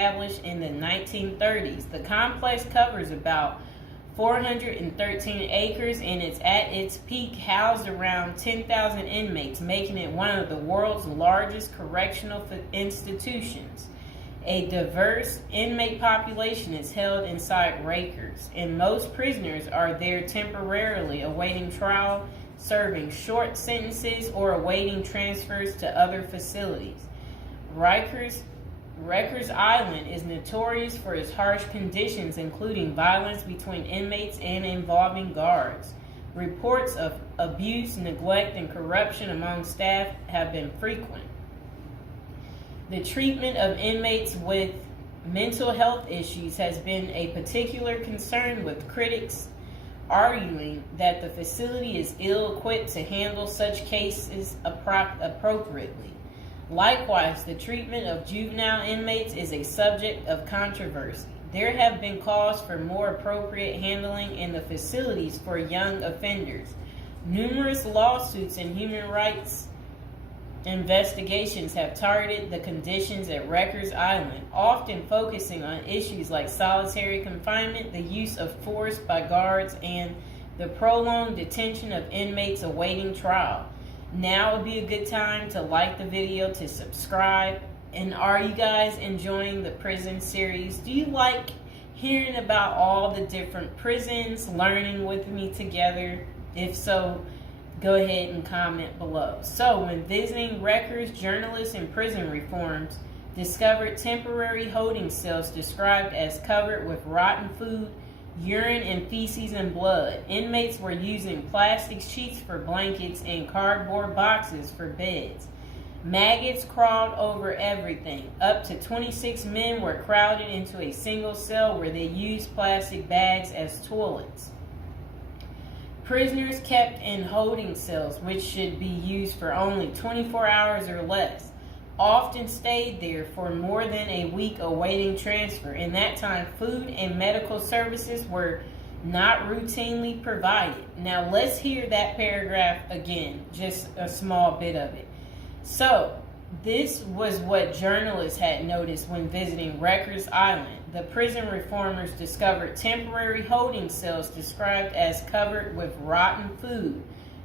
established in the 1930s. The complex covers about 413 acres and it's at its peak housed around 10,000 inmates, making it one of the world's largest correctional institutions. A diverse inmate population is held inside Rikers, and most prisoners are there temporarily awaiting trial, serving short sentences, or awaiting transfers to other facilities. Rikers Island is notorious for its harsh conditions, including violence between inmates and involving guards. Reports of abuse, neglect, and corruption among staff have been frequent. The treatment of inmates with mental health issues has been a particular concern, with critics arguing that the facility is ill-equipped to handle such cases appropriately. Likewise, the treatment of juvenile inmates is a subject of controversy. There have been calls for more appropriate handling in the facilities for young offenders. Numerous lawsuits and human rights investigations have targeted the conditions at Rikers Island, often focusing on issues like solitary confinement, the use of force by guards, and the prolonged detention of inmates awaiting trial. Now would be a good time to like the video, to subscribe. And are you guys enjoying the prison series? Do you like hearing about all the different prisons, learning with me together? If so, go ahead and comment below. So, when visiting Rikers, journalists and prison reforms discovered temporary holding cells described as covered with rotten food, urine and feces and blood. Inmates were using plastic sheets for blankets and cardboard boxes for beds. Maggots crawled over everything. Up to 26 men were crowded into a single cell where they used plastic bags as toilets. Prisoners kept in holding cells, which should be used for only 24 hours or less, often stayed there for more than a week awaiting transfer. In that time, food and medical services were not routinely provided. Now let's hear that paragraph again, just a small bit of it. So, this was what journalists had noticed when visiting Rikers Island. The prison reformers discovered temporary holding cells described as covered with rotten food,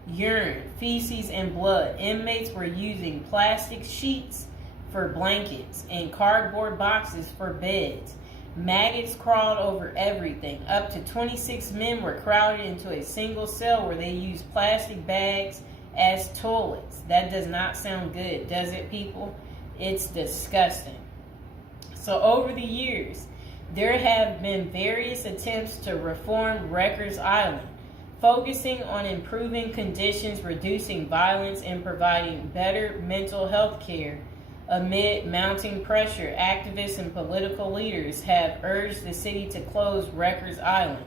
urine, feces, and blood. Inmates were using plastic sheets for blankets and cardboard boxes for beds. Maggots crawled over everything. Up to 26 men were crowded into a single cell where they used plastic bags as toilets. That does not sound good, does it, people? It's disgusting. So over the years, there have been various attempts to reform Rikers Island, focusing on improving conditions, reducing violence, and providing better mental health care. Amid mounting pressure, activists and political leaders have urged the city to close Rikers Island.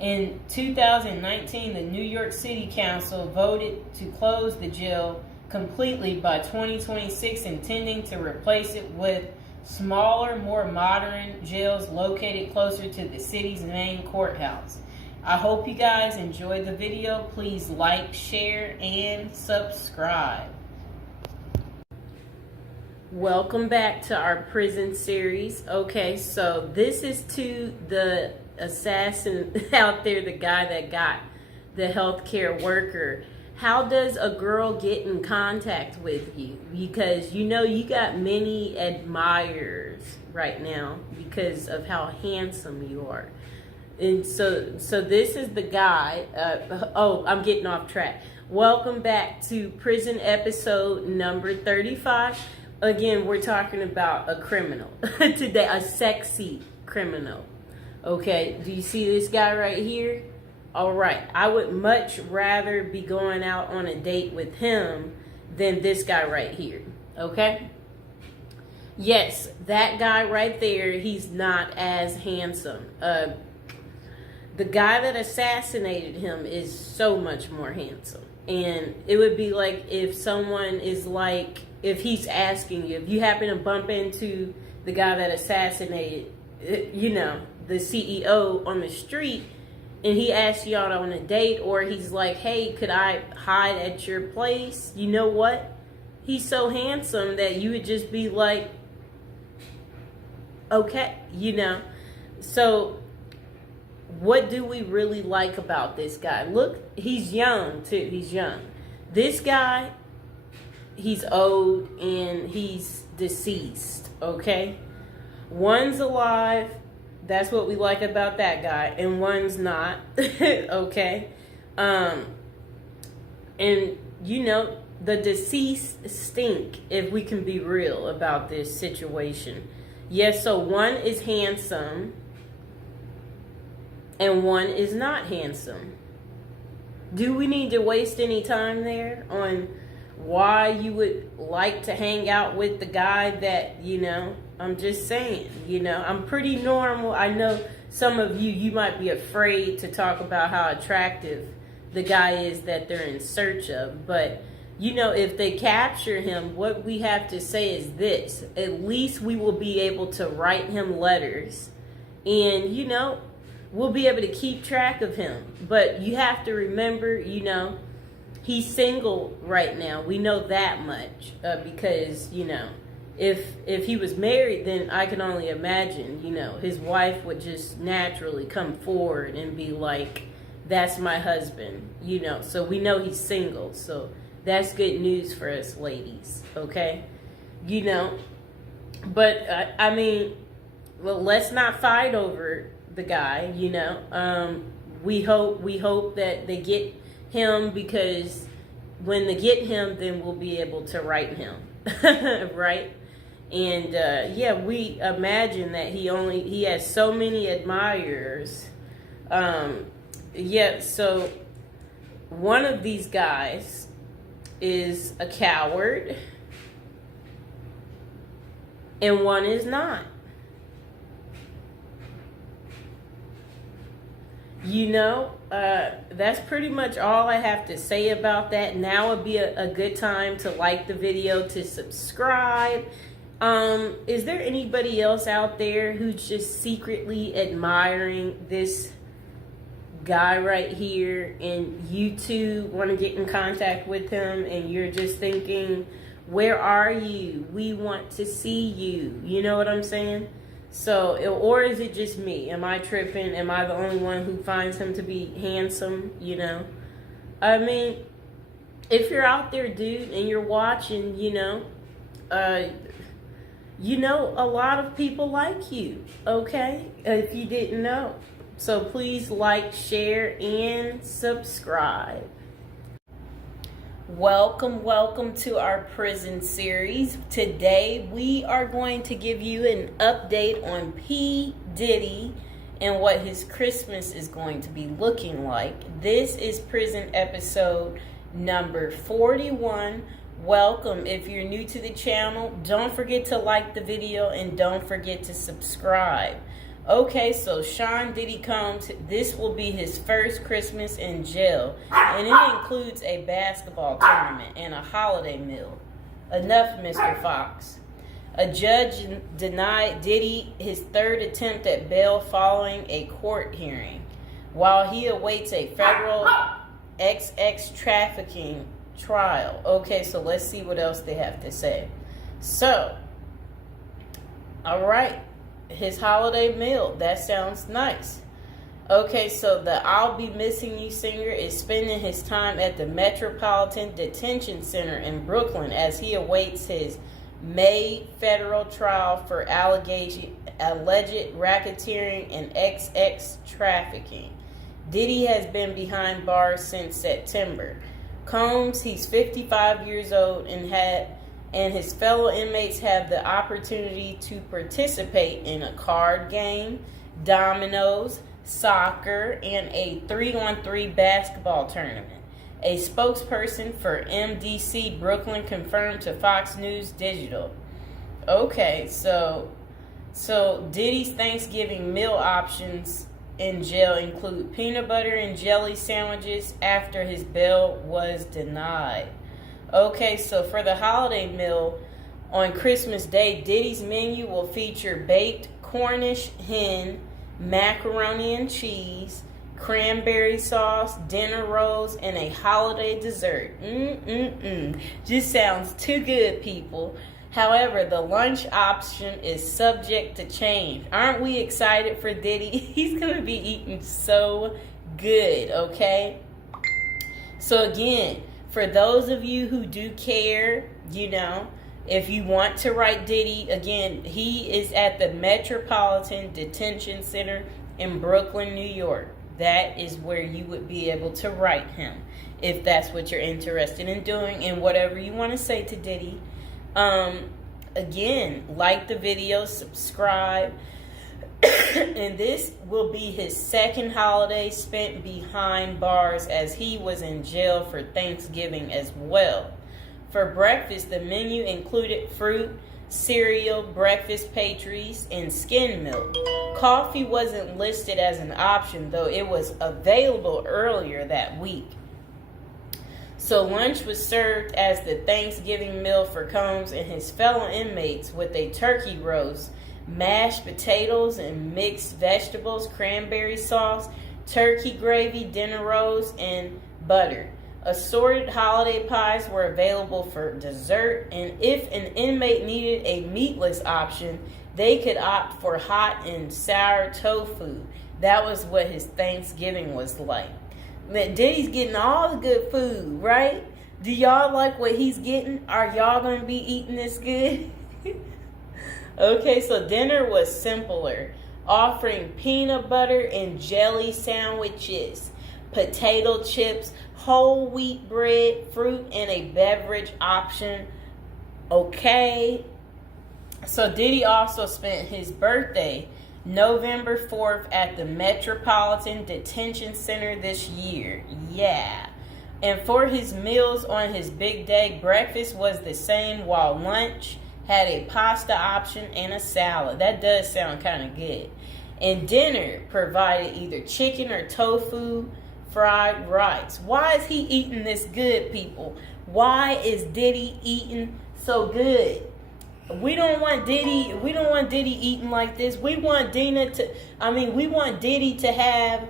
In 2019, the New York City Council voted to close the jail completely by 2026, intending to replace it with smaller, more modern jails located closer to the city's main courthouse. I hope you guys enjoyed the video. Please like, share, and subscribe. Welcome back to our prison series. Okay, so this is to the assassin out there, the guy that got the healthcare worker. How does a girl get in contact with you? Because you know you got many admirers right now because of how handsome you are. And so this is the guy. I'm getting off track. Welcome back to prison episode number 35. Again, we're talking about a criminal today, a sexy criminal. Okay, do you see this guy right here? All right, I would much rather be going out on a date with him than this guy right here, okay? Yes, that guy right there, he's not as handsome. The guy that assassinated him is so much more handsome. And it would be like if someone is like, if he's asking you, if you happen to bump into the guy that assassinated, the CEO on the street, and he asks you out on a date, or he's like, hey, could I hide at your place? You know what? He's so handsome that you would just be like, Okay, So what do we really like about this guy? Look, he's young too. He's young. This guy, he's old and he's deceased. Okay, one's alive. That's what we like about that guy, and one's not. Okay, and the deceased stink. If we can be real about this situation, yes. So one is handsome and one is not handsome. Do we need to waste any time there on why you would like to hang out with the guy that, I'm just saying, I'm pretty normal. I know some of you might be afraid to talk about how attractive the guy is that they're in search of. But, if they capture him, what we have to say is this. At least we will be able to write him letters and, we'll be able to keep track of him. But you have to remember, he's single right now. We know that much because, if he was married, then I can only imagine, his wife would just naturally come forward and be like, that's my husband, So we know he's single. So that's good news for us ladies, okay? But, well, let's not fight over the guy, we hope that they get him, because when they get him, then we'll be able to write him. Right? And we imagine that he has so many admirers. So one of these guys is a coward and one is not. That's pretty much all I have to say about that. Now would be a good time to like the video, to subscribe. Is there anybody else out there who's just secretly admiring this guy right here, and you too want to get in contact with him, and you're just thinking, where are you? We want to see you. You know what I'm saying? So, or is it just me? Am I tripping? Am I the only one who finds him to be handsome? If you're out there, dude, and you're watching, a lot of people like you, okay? If you didn't know. So please like, share, and subscribe. Welcome to our prison series. Today we are going to give you an update on P. Diddy and what his Christmas is going to be looking like. This is prison episode number 41. Welcome. If you're new to the channel, don't forget to like the video and don't forget to subscribe. Okay, so Sean Diddy Combs, this will be his first Christmas in jail, and it includes a basketball tournament and a holiday meal. Enough, Mr. Fox. A judge denied Diddy his third attempt at bail following a court hearing, while he awaits a federal XX trafficking trial. Okay, so let's see what else they have to say. So, all right. His holiday meal, that sounds nice. Okay, so the I'll Be Missing You singer is spending his time at the Metropolitan Detention Center in Brooklyn as he awaits his May federal trial for alleged racketeering and XX trafficking. Diddy has been behind bars since September. Combs, he's 55 years old and his fellow inmates have the opportunity to participate in a card game, dominoes, soccer, and a 3-on-3 basketball tournament. A spokesperson for MDC Brooklyn confirmed to Fox News Digital. Okay, so Diddy's Thanksgiving meal options in jail include peanut butter and jelly sandwiches after his bail was denied. Okay, so for the holiday meal on Christmas Day, Diddy's menu will feature baked Cornish hen, macaroni and cheese, cranberry sauce, dinner rolls, and a holiday dessert. Just sounds too good, people. However, the lunch option is subject to change. Aren't we excited for Diddy? He's going to be eating so good, okay? So again, for those of you who do care, if you want to write Diddy, again, he is at the Metropolitan Detention Center in Brooklyn, New York. That is where you would be able to write him if that's what you're interested in doing, and whatever you want to say to Diddy. Again, like the video, subscribe. And this will be his second holiday spent behind bars, as he was in jail for Thanksgiving as well. For breakfast, the menu included fruit, cereal, breakfast pastries, and skim milk. Coffee wasn't listed as an option, though it was available earlier that week. So lunch was served as the Thanksgiving meal for Combs and his fellow inmates, with a turkey roast, mashed potatoes and mixed vegetables, cranberry sauce, turkey gravy, dinner rolls, and butter. Assorted holiday pies were available for dessert, and if an inmate needed a meatless option, they could opt for hot and sour tofu. That was what his Thanksgiving was like. Diddy's getting all the good food, right? Do y'all like what he's getting? Are y'all going to be eating this good? Okay, so dinner was simpler, offering peanut butter and jelly sandwiches, potato chips, whole wheat bread, fruit, and a beverage option. Okay. So Diddy also spent his birthday, November 4th, at the Metropolitan Detention Center this year. Yeah. And for his meals on his big day, breakfast was the same, while lunch had a pasta option and a salad. That does sound kind of good. And dinner provided either chicken or tofu, fried rice. Why is he eating this good, people? Why is Diddy eating so good? We don't want Diddy eating like this. We want Diddy to have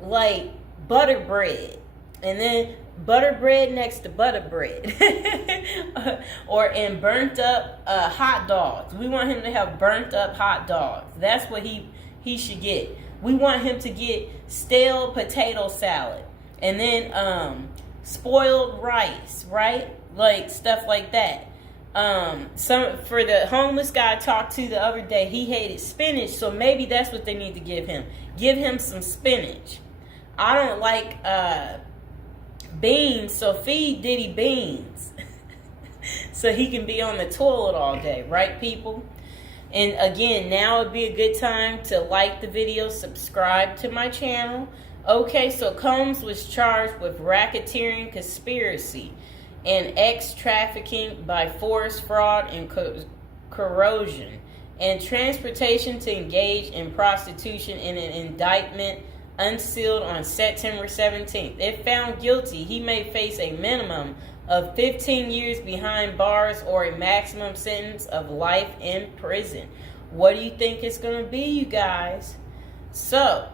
like butter bread, and then butter bread next to butter bread, and burnt up hot dogs. We want him to have burnt up hot dogs. That's what he should get. We want him to get stale potato salad, and then spoiled rice, right? Like stuff like that. For the homeless guy I talked to the other day, he hated spinach, so maybe that's what they need to give him. Give him some spinach. I don't like beans, so feed Diddy beans. So he can be on the toilet all day, right, people? And again, now would be a good time to like the video, subscribe to my channel. Okay, so Combs was charged with racketeering, conspiracy, and trafficking by force, fraud, and corrosion, and transportation to engage in prostitution in an indictment unsealed on September 17th. If found guilty, he may face a minimum of 15 years behind bars or a maximum sentence of life in prison. What do you think it's going to be, you guys? So,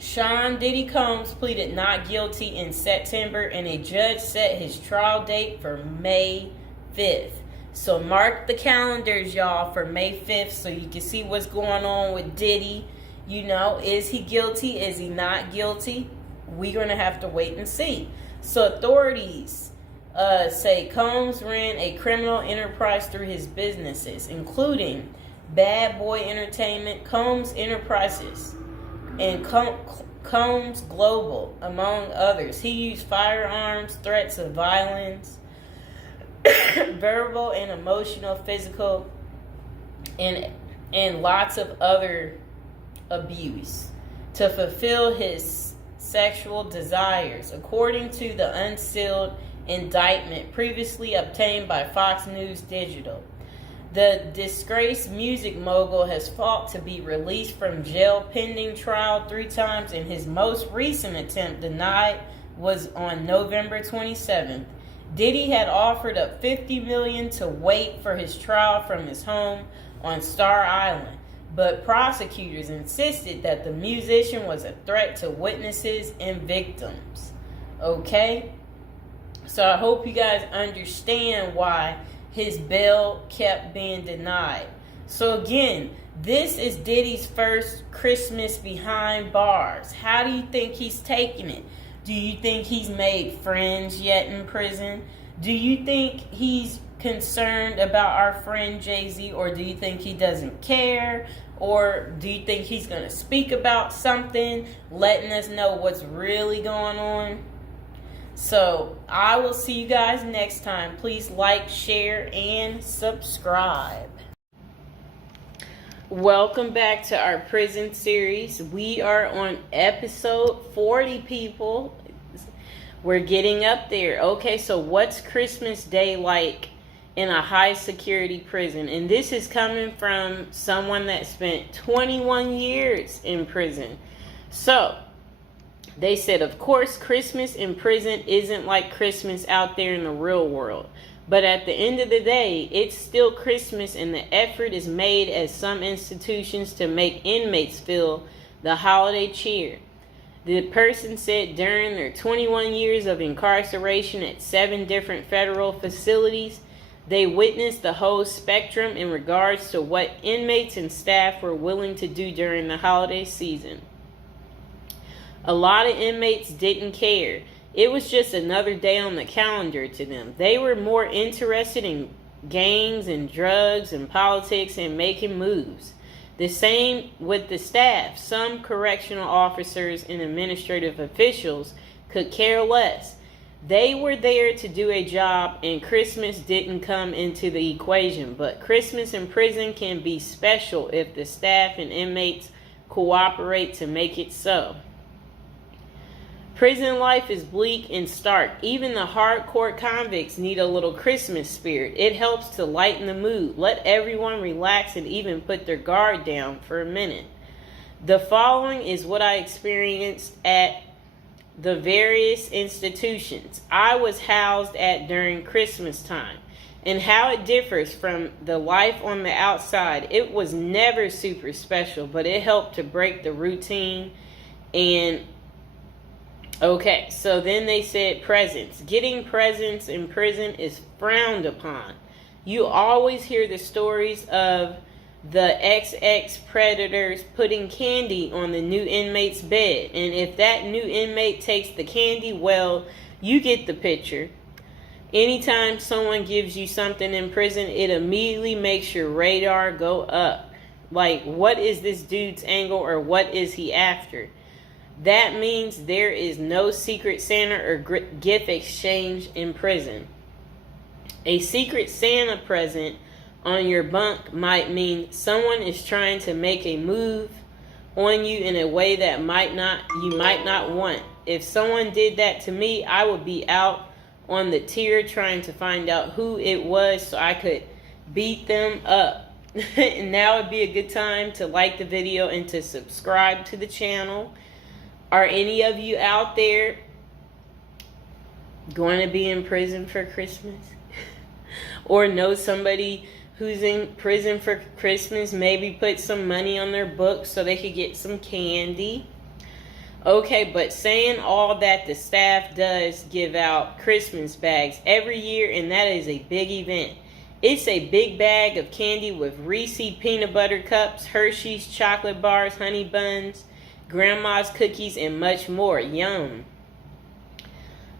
Sean Diddy Combs pleaded not guilty in September, and a judge set his trial date for May 5th. So mark the calendars, y'all, for May 5th so you can see what's going on with Diddy. Is he guilty? Is he not guilty? We're going to have to wait and see. So authorities say Combs ran a criminal enterprise through his businesses, including Bad Boy Entertainment, Combs Enterprises, and Combs Global, among others. He used firearms, threats of violence, verbal and emotional, physical, and lots of other abuse to fulfill his sexual desires, according to the unsealed indictment previously obtained by Fox News Digital. The disgraced music mogul has fought to be released from jail pending trial 3 times, and his most recent attempt, denied, was on November 27th. Diddy had offered up $50 million to wait for his trial from his home on Star Island, but prosecutors insisted that the musician was a threat to witnesses and victims. Okay? So I hope you guys understand why his bail kept being denied. So again, this is Diddy's first Christmas behind bars. How do you think he's taking it? Do you think he's made friends yet in prison? Do you think he's concerned about our friend Jay-Z, or do you think he doesn't care? Or do you think he's going to speak about something, letting us know what's really going on? So I will see you guys next time. Please like, share, and subscribe. Welcome back to our prison series. We are on episode 40, people. We're getting up there. Okay, so what's Christmas Day like in a high security prison? And this is coming from someone that spent 21 years in prison. So they said, of course, Christmas in prison isn't like Christmas out there in the real world. But at the end of the day, it's still Christmas, and the effort is made at some institutions to make inmates feel the holiday cheer. The person said during their 21 years of incarceration at 7 different federal facilities, they witnessed the whole spectrum in regards to what inmates and staff were willing to do during the holiday season. A lot of inmates didn't care. It was just another day on the calendar to them. They were more interested in gangs and drugs and politics and making moves. The same with the staff. Some correctional officers and administrative officials could care less. They were there to do a job, and Christmas didn't come into the equation. But Christmas in prison can be special if the staff and inmates cooperate to make it so. Prison life is bleak and stark. Even the hardcore convicts need a little Christmas spirit. It helps to lighten the mood, let everyone relax, and even put their guard down for a minute. The following is what I experienced at the various institutions I was housed at during Christmas time, and how it differs from the life on the outside. It was never super special, but it helped to break the routine. And okay, so then they said presents. Getting presents in prison is frowned upon. You always hear the stories of the XX predators putting candy on the new inmate's bed. And if that new inmate takes the candy, well, you get the picture. Anytime someone gives you something in prison, it immediately makes your radar go up. Like, what is this dude's angle, or what is he after? That means there is no secret Santa or gift exchange in prison. A secret Santa present on your bunk might mean someone is trying to make a move on you in a way that you might not want. If someone did that to me, I would be out on the tier trying to find out who it was so I could beat them up. And now would be a good time to like the video and to subscribe to the channel. Are any of you out there going to be in prison for Christmas? Or know somebody who's in prison for Christmas? Maybe put some money on their books so they could get some candy. Okay, but saying all that, the staff does give out Christmas bags every year, and that is a big event. It's a big bag of candy with Reese's peanut butter cups, Hershey's chocolate bars, honey buns, grandma's cookies, and much more. Yum.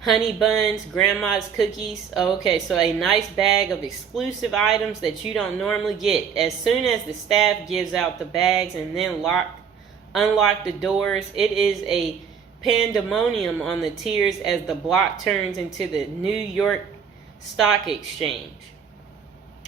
Honey buns, grandma's cookies. Okay, so a nice bag of exclusive items that you don't normally get. As soon as the staff gives out the bags and then unlock the doors, it is a pandemonium on the tiers as the block turns into the New York Stock Exchange.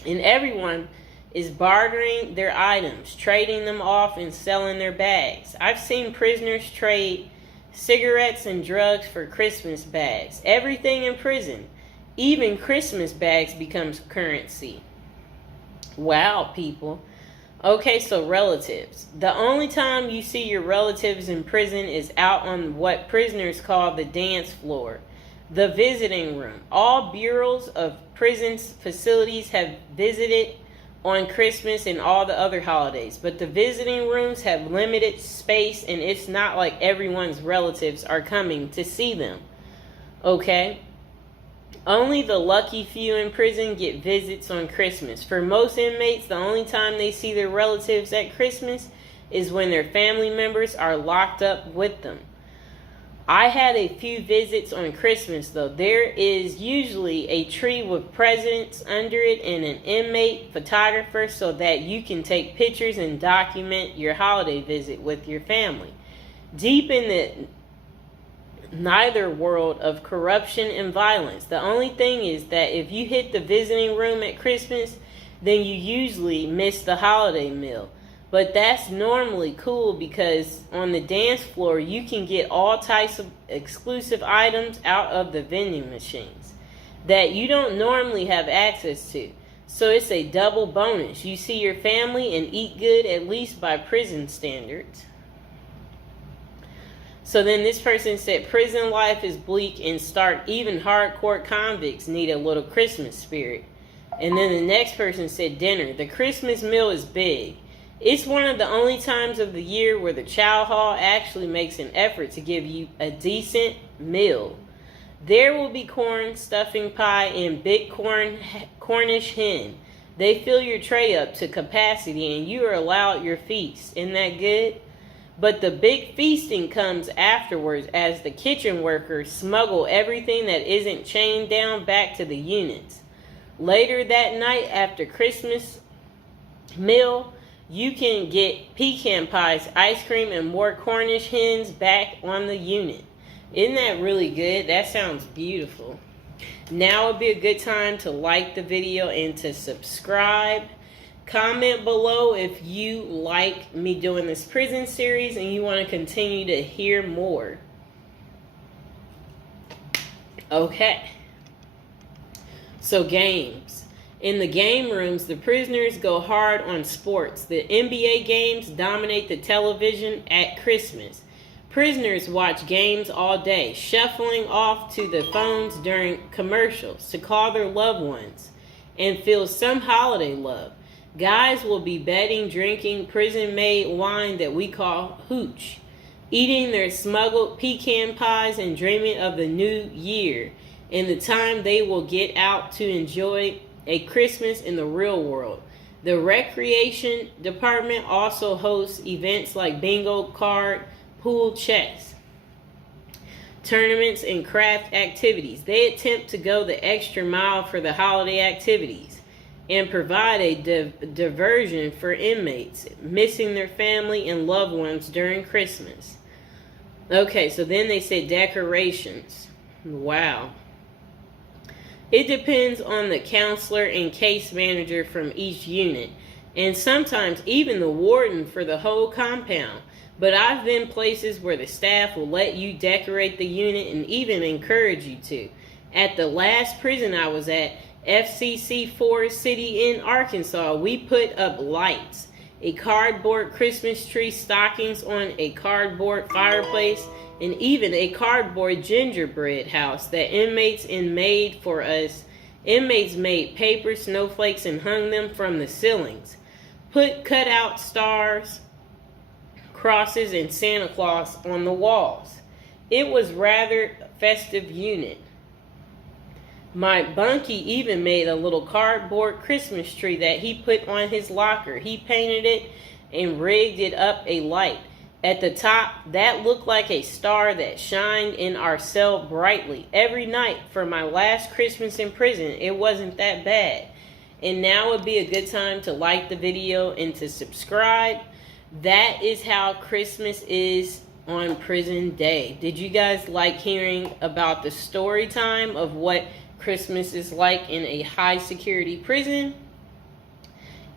And everyone is bartering their items, trading them off and selling their bags. I've seen prisoners trade cigarettes and drugs for Christmas bags. Everything in prison, even Christmas bags, becomes currency. Wow, people. Okay, so relatives. The only time you see your relatives in prison is out on what prisoners call the dance floor, the visiting room. All bureaus of prison facilities have visited on Christmas and all the other holidays, but the visiting rooms have limited space, and it's not like everyone's relatives are coming to see them. Okay? Only the lucky few in prison get visits on Christmas. For most inmates, the only time they see their relatives at Christmas is when their family members are locked up with them. I had a few visits on Christmas, though. There is usually a tree with presents under it and an inmate photographer so that you can take pictures and document your holiday visit with your family. Deep in the neither world of corruption and violence. The only thing is that if you hit the visiting room at Christmas, then you usually miss the holiday meal. But that's normally cool because on the dance floor you can get all types of exclusive items out of the vending machines that you don't normally have access to. So it's a double bonus. You see your family and eat good, at least by prison standards. So then this person said, prison life is bleak and stark. Even hardcore convicts need a little Christmas spirit. And then the next person said, dinner. The Christmas meal is big. It's one of the only times of the year where the chow hall actually makes an effort to give you a decent meal. There will be corn, stuffing pie, and big Cornish hen. They fill your tray up to capacity and you are allowed your feast. Isn't that good? But the big feasting comes afterwards as the kitchen workers smuggle everything that isn't chained down back to the units. Later that night after Christmas meal, you can get pecan pies, ice cream, and more Cornish hens back on the unit. Isn't that really good? That sounds beautiful. Now would be a good time to like the video and to subscribe. Comment below if you like me doing this prison series and you want to continue to hear more. Okay. So games. In the game rooms, the prisoners go hard on sports. The NBA games dominate the television at Christmas. Prisoners watch games all day, shuffling off to the phones during commercials to call their loved ones and feel some holiday love. Guys will be betting, drinking prison-made wine that we call hooch, eating their smuggled pecan pies and dreaming of the new year and the time they will get out to enjoy a Christmas in the real world. The recreation department also hosts events like bingo card, pool, chess, tournaments, and craft activities. They attempt to go the extra mile for the holiday activities and provide a diversion for inmates missing their family and loved ones during Christmas. Okay, so then they say decorations. Wow. It depends on the counselor and case manager from each unit, and sometimes even the warden for the whole compound. But I've been places where the staff will let you decorate the unit and even encourage you to. At the last prison I was at, FCC Forest City in Arkansas, we put up lights, a cardboard Christmas tree, stockings on a cardboard fireplace, and even a cardboard gingerbread house that inmates made for us. Inmates made paper snowflakes and hung them from the ceilings. Put cutout stars, crosses, and Santa Claus on the walls. It was rather festive unit. My bunkie even made a little cardboard Christmas tree that he put on his locker. He painted it and rigged it up a light. At the top, that looked like a star that shined in our cell brightly. Every night for my last Christmas in prison, it wasn't that bad. And now would be a good time to like the video and to subscribe. That is how Christmas is on prison day. Did you guys like hearing about the story time of what Christmas is like in a high security prison?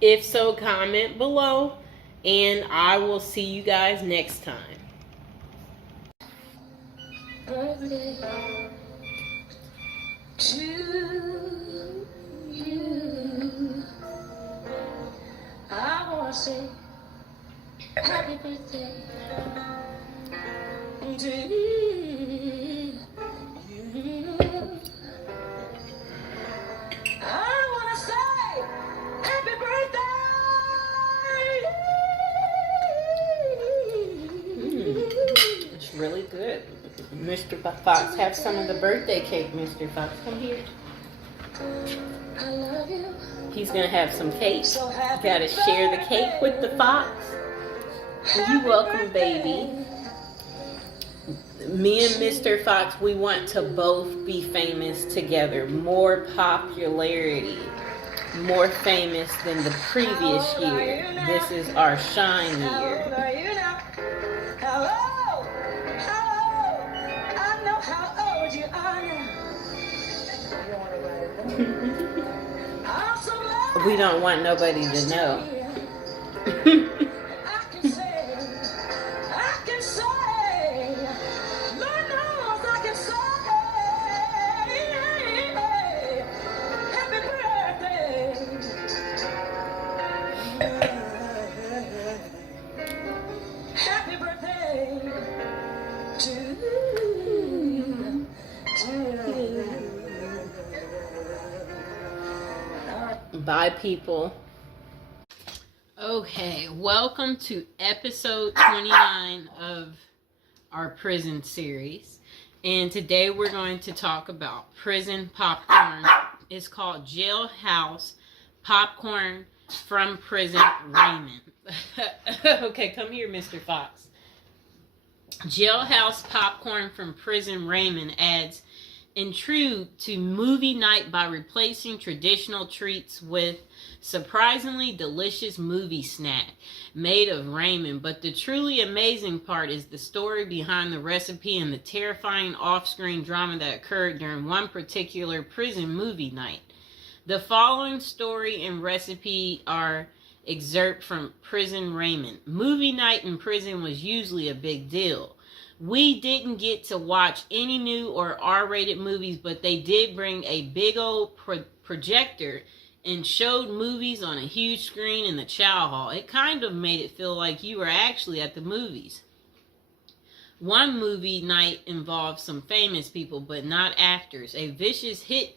If so, comment below, and I will see you guys next time. Birthday to you. I want to say happy birthday to you. I want to say happy birthday. really good. Mr. Fox, have some of the birthday cake, Mr. Fox. Come here. I love you. He's going to have some cake. Got to share the cake with the fox. You're welcome, baby. Me and Mr. Fox, we want to both be famous together. More popularity. More famous than the previous year. This is our shine year. How old are you now? How old? How old? I know how old you are now. I'm so glad We don't want nobody to know. I can say, Lord knows I can say, happy birthday. Happy birthday to you. Bye, people. Okay, welcome to episode 29 of our prison series. And today we're going to talk about prison popcorn. It's called Jailhouse Popcorn from Prison Raymond. Okay, come here, Mr. Fox. Jailhouse Popcorn from Prison Raymond adds intrigue to movie night by replacing traditional treats with surprisingly delicious movie snack made of ramen. But the truly amazing part is the story behind the recipe and the terrifying off-screen drama that occurred during one particular prison movie night. The following story and recipe are excerpt from Prison Raymond. Movie night in prison was usually a big deal. We didn't get to watch any new or R-rated movies, but they did bring a big old projector and showed movies on a huge screen in the chow hall. It kind of made it feel like you were actually at the movies. One movie night involved some famous people, but not actors. A vicious hit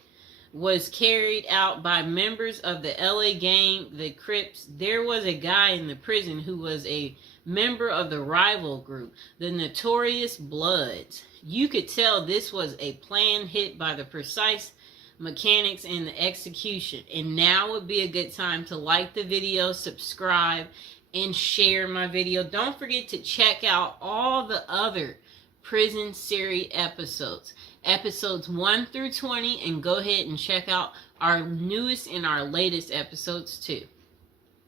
was carried out by members of the LA gang, the Crips. There was a guy in the prison who was a member of the rival group, the Notorious Bloods. You could tell this was a planned hit by the precise mechanics and the execution. And now would be a good time to like the video, subscribe, and share my video. Don't forget to check out all the other prison series episodes. Episodes 1 through 20, and go ahead and check out our newest and our latest episodes too.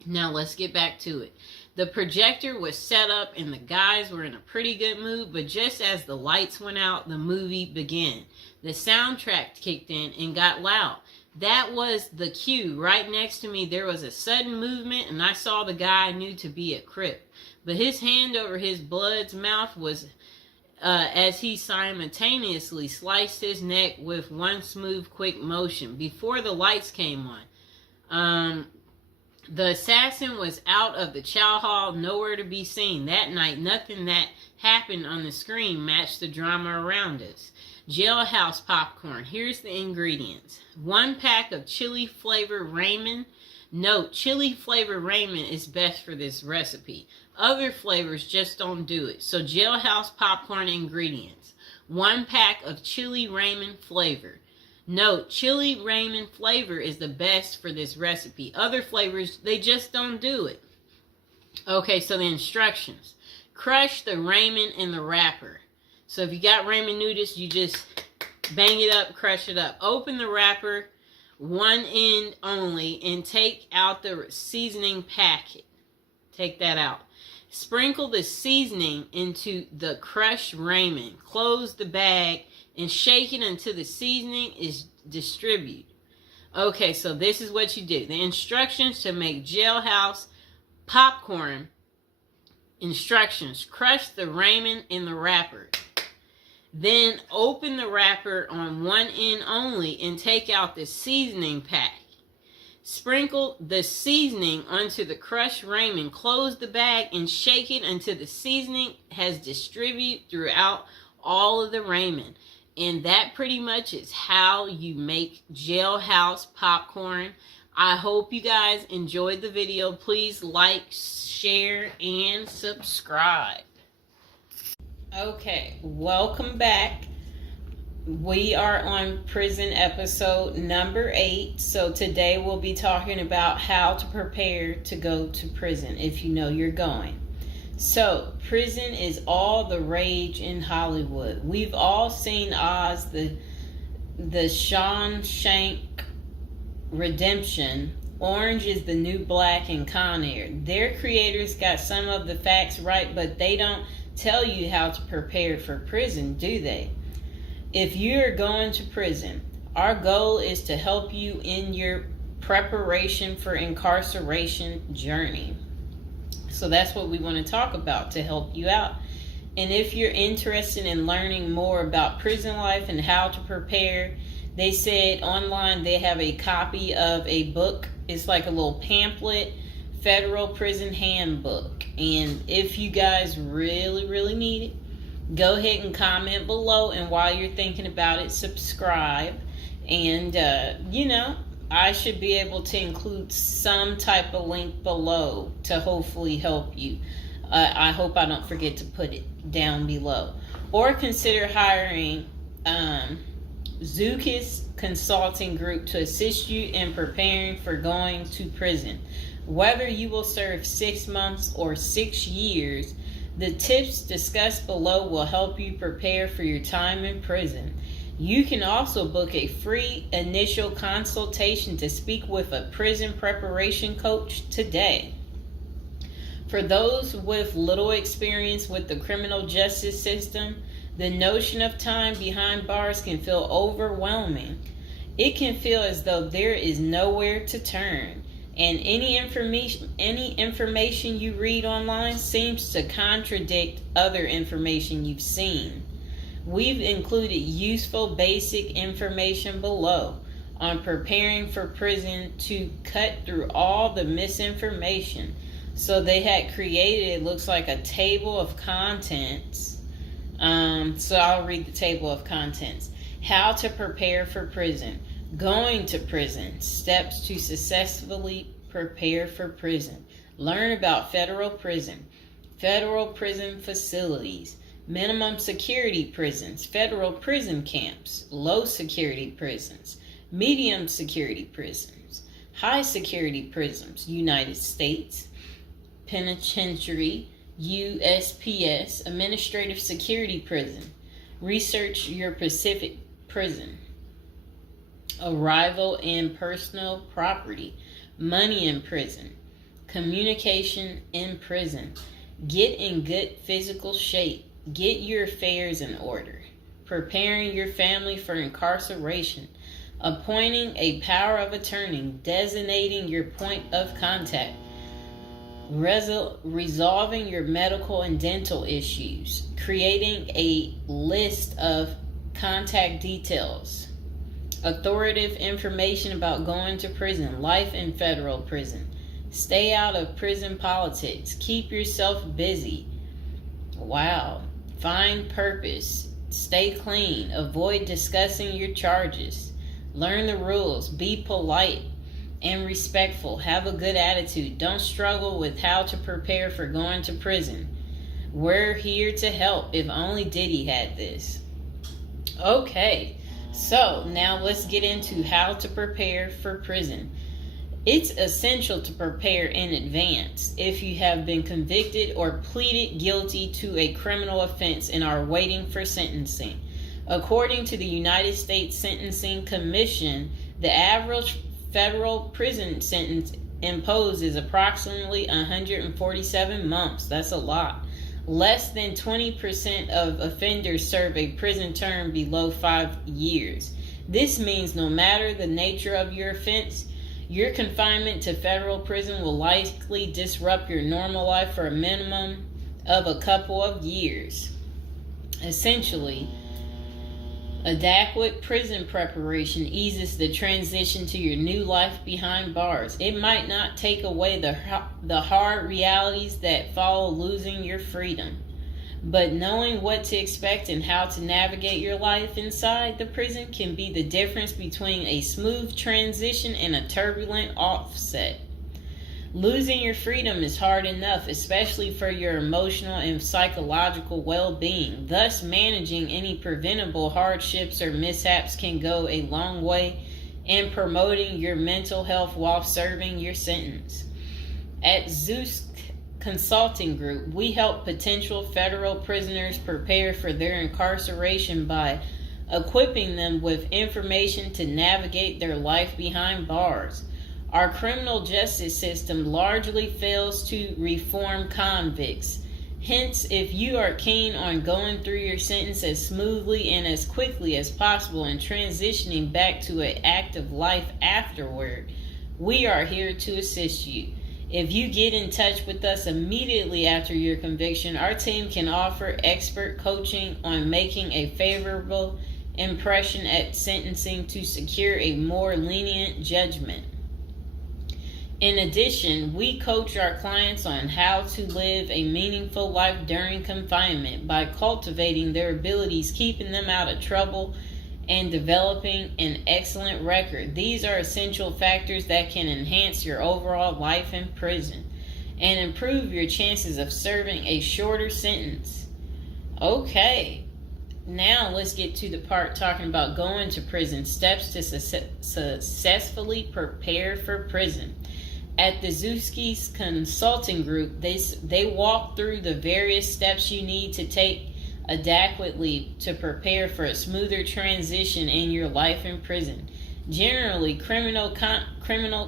Now let's get back to it. The projector was set up and the guys were in a pretty good mood, but just as the lights went out, the movie began. The soundtrack kicked in and got loud. That was the cue. Right next to me, there was a sudden movement, and I saw the guy I knew to be a Crip. But his hand over his blood's mouth was as he simultaneously sliced his neck with one smooth, quick motion. Before the lights came on, the assassin was out of the chow hall, nowhere to be seen. That night, nothing that happened on the screen matched the drama around us. Jailhouse popcorn. Here's the ingredients. 1 pack of chili flavor ramen. Note, chili flavor ramen is best for this recipe. Other flavors just don't do it. So Jailhouse popcorn ingredients. 1 pack of chili ramen flavor. Note, chili ramen flavor is the best for this recipe. Other flavors, they just don't do it. Okay, so the instructions. Crush the ramen in the wrapper. So if you got ramen noodles, you just bang it up, crush it up. Open the wrapper, one end only, and take out the seasoning packet. Take that out. Sprinkle the seasoning into the crushed ramen. Close the bag and shake it until the seasoning is distributed. Okay, so this is what you do. The instructions to make Jailhouse popcorn. Instructions. Crush the ramen in the wrapper. Then open the wrapper on one end only and take out the seasoning pack. Sprinkle the seasoning onto the crushed ramen. Close the bag and shake it until the seasoning has distributed throughout all of the ramen. And that pretty much is how you make Jailhouse popcorn. I hope you guys enjoyed the video. Please like, share, and subscribe. Okay, welcome back. We are on prison episode number 8. So today we'll be talking about how to prepare to go to prison if you know you're going. So prison is all the rage in Hollywood. We've all seen Oz, the Shawshank Redemption, Orange is the New Black, and Con Air. Their creators got some of the facts right, but they don't tell you how to prepare for prison, do they? If you're going to prison, our goal is to help you in your preparation for incarceration journey. So that's what we want to talk about to help you out. And if you're interested in learning more about prison life and how to prepare, they said online they have a copy of a book. It's like a little pamphlet, Federal Prison Handbook. And if you guys really need it, go ahead and comment below, and while you're thinking about it, subscribe. And I should be able to include some type of link below to hopefully help you. I hope I don't forget to put it down below. Or consider hiring Zukis Consulting Group to assist you in preparing for going to prison. Whether you will serve 6 months or 6 years, the tips discussed below will help you prepare for your time in prison. You can also book a free initial consultation to speak with a prison preparation coach today. For those with little experience with the criminal justice system, the notion of time behind bars can feel overwhelming. It can feel as though there is nowhere to turn, and any information you read online seems to contradict other information you've seen. We've included useful basic information below on preparing for prison to cut through all the misinformation. So they had created, it looks like a table of contents. So I'll read the table of contents. How to prepare for prison. Going to prison. Steps to successfully prepare for prison. Learn about federal prison. Federal prison facilities. Minimum security prisons. Federal prison camps. Low security prisons. Medium security prisons. High security prisons. United States Penitentiary. USPS. Administrative security prison. Research your Pacific prison. Arrival and personal property. Money in prison. Communication in prison. Get in good physical shape. Get your affairs in order. Preparing your family for incarceration. Appointing a power of attorney. Designating your point of contact. Resolving your medical and dental issues. Creating a list of contact details. Authoritative information about going to prison. Life in federal prison. Stay out of prison politics. Keep yourself busy. Wow. Find purpose. Stay clean. Avoid discussing your charges. Learn the rules. Be polite and respectful. Have a good attitude. Don't struggle with how to prepare for going to prison. We're here to help. If only Diddy had this. Okay, so now let's get into how to prepare for prison. It's essential to prepare in advance if you have been convicted or pleaded guilty to a criminal offense and are waiting for sentencing. According to the United States Sentencing Commission, the average federal prison sentence imposed is approximately 147 months. That's a lot. Less than 20% of offenders serve a prison term below 5 years. This means no matter the nature of your offense, your confinement to federal prison will likely disrupt your normal life for a minimum of a couple of years. Essentially, adequate prison preparation eases the transition to your new life behind bars. It might not take away the hard realities that follow losing your freedom, but knowing what to expect and how to navigate your life inside the prison can be the difference between a smooth transition and a turbulent offset. Losing your freedom is hard enough, especially for your emotional and psychological well-being. Thus, managing any preventable hardships or mishaps can go a long way in promoting your mental health while serving your sentence. At Zeus Consulting Group, we help potential federal prisoners prepare for their incarceration by equipping them with information to navigate their life behind bars. Our criminal justice system largely fails to reform convicts. Hence, if you are keen on going through your sentence as smoothly and as quickly as possible and transitioning back to an active life afterward, we are here to assist you. If you get in touch with us immediately after your conviction, our team can offer expert coaching on making a favorable impression at sentencing to secure a more lenient judgment. In addition, we coach our clients on how to live a meaningful life during confinement by cultivating their abilities, keeping them out of trouble, and developing an excellent record. These are essential factors that can enhance your overall life in prison and improve your chances of serving a shorter sentence. Okay, now let's get to the part talking about going to prison, steps to successfully prepare for prison. At the Zeus Consulting Group, they walk through the various steps you need to take adequately to prepare for a smoother transition in your life in prison. Generally, criminal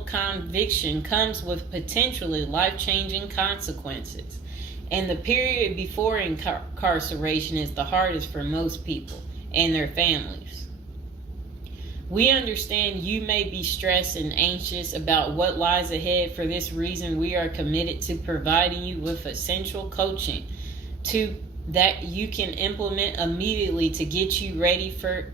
conviction comes with potentially life-changing consequences, and the period before incarceration is the hardest for most people and their families. We understand you may be stressed and anxious about what lies ahead. For this reason, we are committed to providing you with essential coaching that you can implement immediately to get you ready for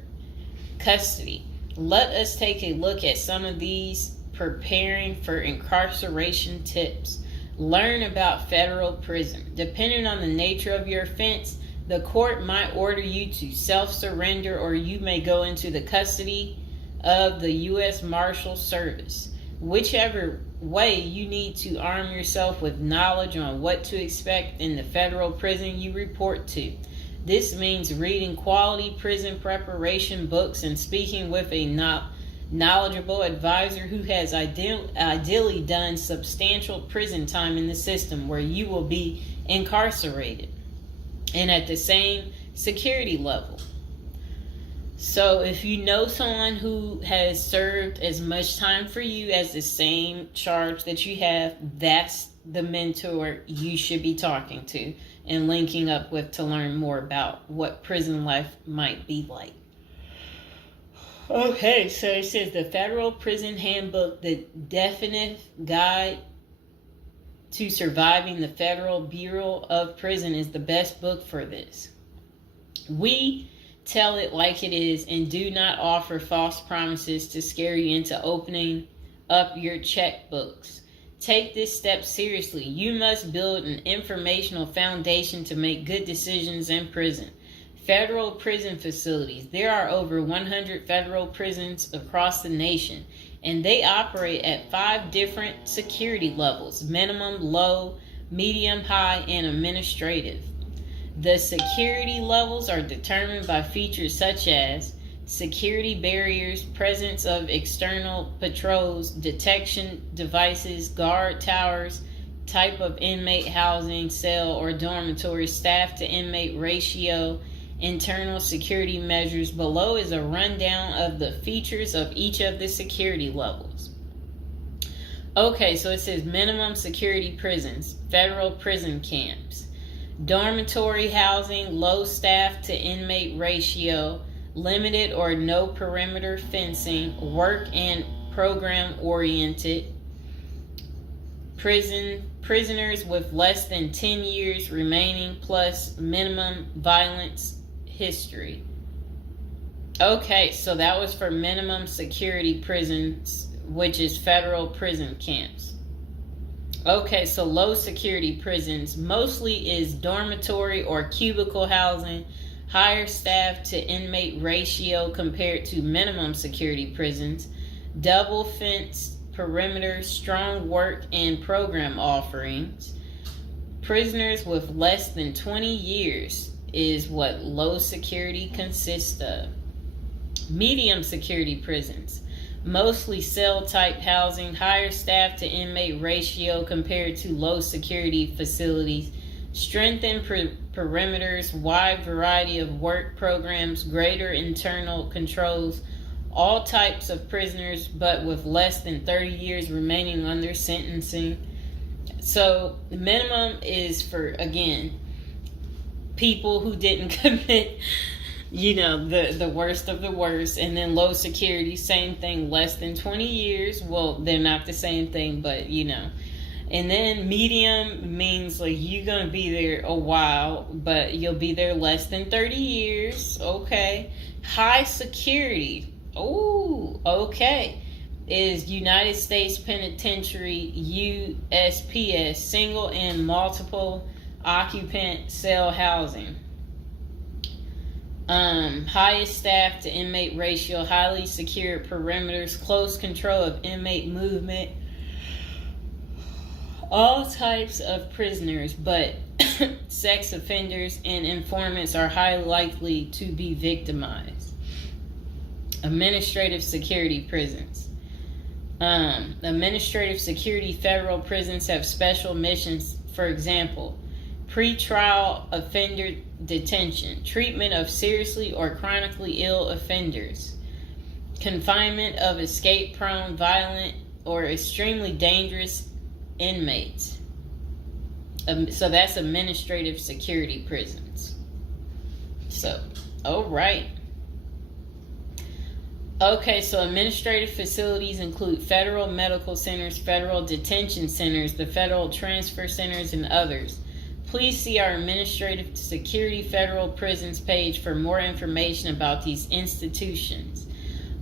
custody. Let us take a look at some of these preparing for incarceration tips. Learn about federal prison. Depending on the nature of your offense, the court might order you to self-surrender, or you may go into the custody of the U.S. Marshal Service. Whichever way, you need to arm yourself with knowledge on what to expect in the federal prison you report to. This means reading quality prison preparation books and speaking with a knowledgeable advisor who has ideally done substantial prison time in the system where you will be incarcerated and at the same security level. So if you know someone who has served as much time for you as the same charge that you have, that's the mentor you should be talking to and linking up with to learn more about what prison life might be like. Okay, so it says the Federal Prison Handbook, the definitive guide to surviving the Federal Bureau of Prison, is the best book for this. We tell it like it is and do not offer false promises to scare you into opening up your checkbooks. Take this step seriously. You must build an informational foundation to make good decisions in prison. Federal prison facilities. There are over 100 federal prisons across the nation, and they operate at 5 different security levels: minimum, low, medium, high, and administrative. The security levels are determined by features such as security barriers, presence of external patrols, detection devices, guard towers, type of inmate housing, cell or dormitory, staff to inmate ratio, internal security measures. Below is a rundown of the features of each of the security levels. Okay, so it says minimum security prisons, federal prison camps. Dormitory housing, low staff to inmate ratio, limited or no perimeter fencing, work and program oriented. Prisoners with less than 10 years remaining plus minimum violence history. Okay, so that was for minimum security prisons, which is federal prison camps. Okay, so low security prisons mostly is dormitory or cubicle housing, higher staff to inmate ratio compared to minimum security prisons, double fenced perimeter, strong work and program offerings. Prisoners with less than 20 years is what low security consists of. Medium security prisons, mostly cell type housing, higher staff to inmate ratio compared to low security facilities, strengthened perimeters, wide variety of work programs, greater internal controls, all types of prisoners but with less than 30 years remaining on their sentencing. So the minimum is for, again, people who didn't commit the worst of the worst. And then low security, same thing, less than 20 years. Well, they're not the same thing, but and then medium means like you're gonna be there a while, but you'll be there less than 30 years. Okay. High security, okay, is United States Penitentiary, USPS, single and multiple occupant cell housing. Highest staff to inmate ratio, highly secure perimeters, close control of inmate movement, all types of prisoners, but sex offenders and informants are highly likely to be victimized. Administrative security prisons. Administrative security federal prisons have special missions. For example, pre-trial offender detention, treatment of seriously or chronically ill offenders, confinement of escape-prone, violent, or extremely dangerous inmates. So that's administrative security prisons. So, all right. Okay, so administrative facilities include federal medical centers, federal detention centers, the federal transfer centers, and others. Please see our Administrative Security Federal Prisons page for more information about these institutions.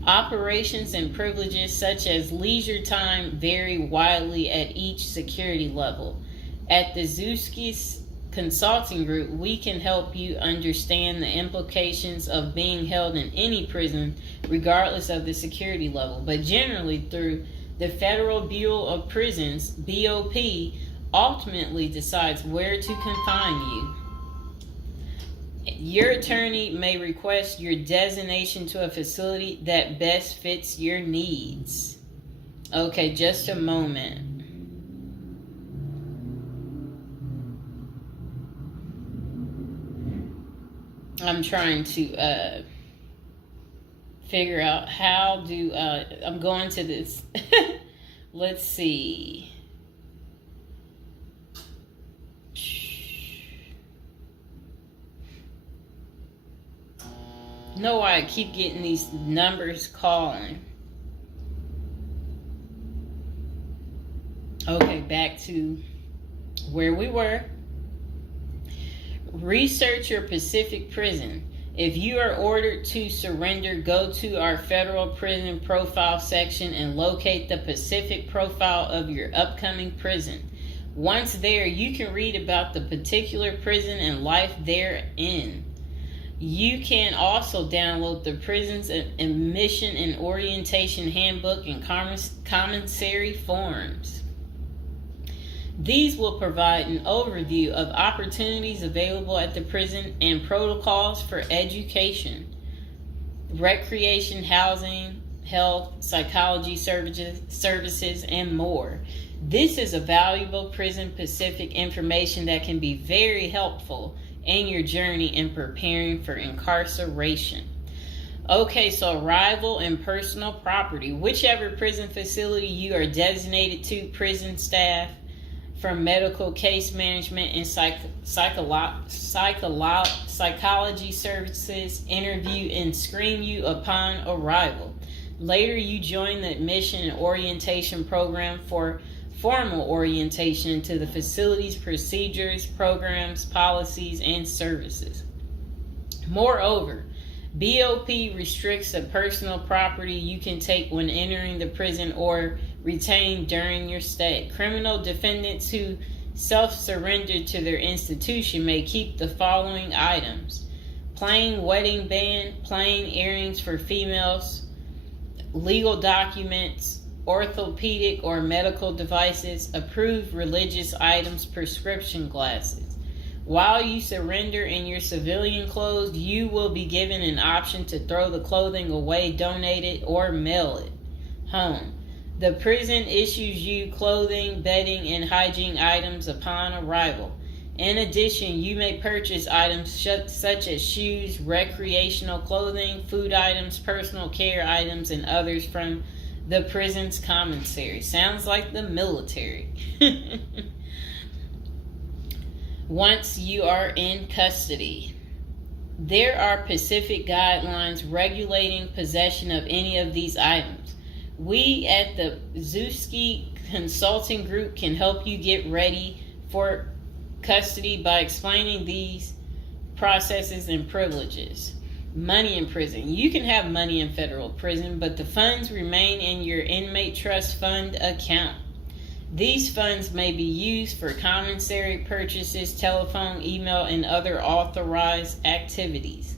Operations and privileges such as leisure time vary widely at each security level. At the Zuskis Consulting Group, we can help you understand the implications of being held in any prison, regardless of the security level. But generally, through the Federal Bureau of Prisons, BOP, ultimately decides where to confine you. Your attorney may request your designation to a facility that best fits your needs. Okay, just a moment. I'm trying to figure out how do I'm going to this. Let's see. Know why I keep getting these numbers calling. Okay, back to where we were. Research your Pacific prison. If you are ordered to surrender, go to our federal prison profile section and locate the Pacific profile of your upcoming prison. Once there, you can read about the particular prison and life therein. You can also download the Prison's Admission and Orientation Handbook and commissary forms. These will provide an overview of opportunities available at the prison and protocols for education, recreation, housing, health, psychology services, and more. This is a valuable Prison Pacific information that can be very helpful in your journey in preparing for incarceration. Okay, so arrival and personal property. Whichever prison facility you are designated to, prison staff from medical case management and psychology services interview and screen you upon arrival. Later, you join the admission and orientation program for formal orientation into the facility's procedures, programs, policies, and services. Moreover, BOP restricts the personal property you can take when entering the prison or retain during your stay. Criminal defendants who self-surrender to their institution may keep the following items: plain wedding band, plain earrings for females, legal documents orthopedic or medical devices, approved religious items, prescription glasses. While you surrender in your civilian clothes, you will be given an option to throw the clothing away, donate it, or mail it home. The prison issues you clothing, bedding, and hygiene items upon arrival. In addition, you may purchase items such as shoes, recreational clothing, food items, personal care items, and others from the prison's commissary. Sounds like the military. Once you are in custody, there are specific guidelines regulating possession of any of these items. We at the Zuski Consulting Group can help you get ready for custody by explaining these processes and privileges. Money in prison. You can have money in federal prison, but the funds remain in your inmate trust fund account. These funds may be used for commissary purchases, telephone, email, and other authorized activities.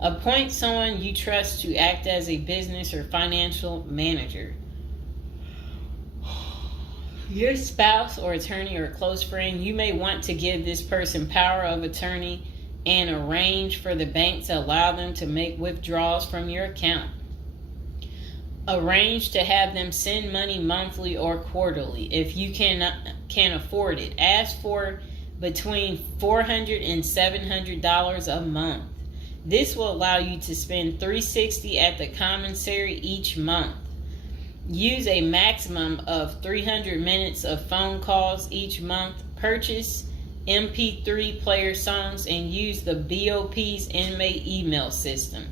Appoint someone you trust to act as a business or financial manager. Your spouse or attorney or close friend, you may want to give this person power of attorney and arrange for the bank to allow them to make withdrawals from your account. Arrange to have them send money monthly or quarterly if you can afford it. Ask for between $400 and $700 a month. This will allow you to spend $360 at the commissary each month. Use a maximum of 300 minutes of phone calls each month. Purchase MP3 player songs and use the BOP's inmate email system.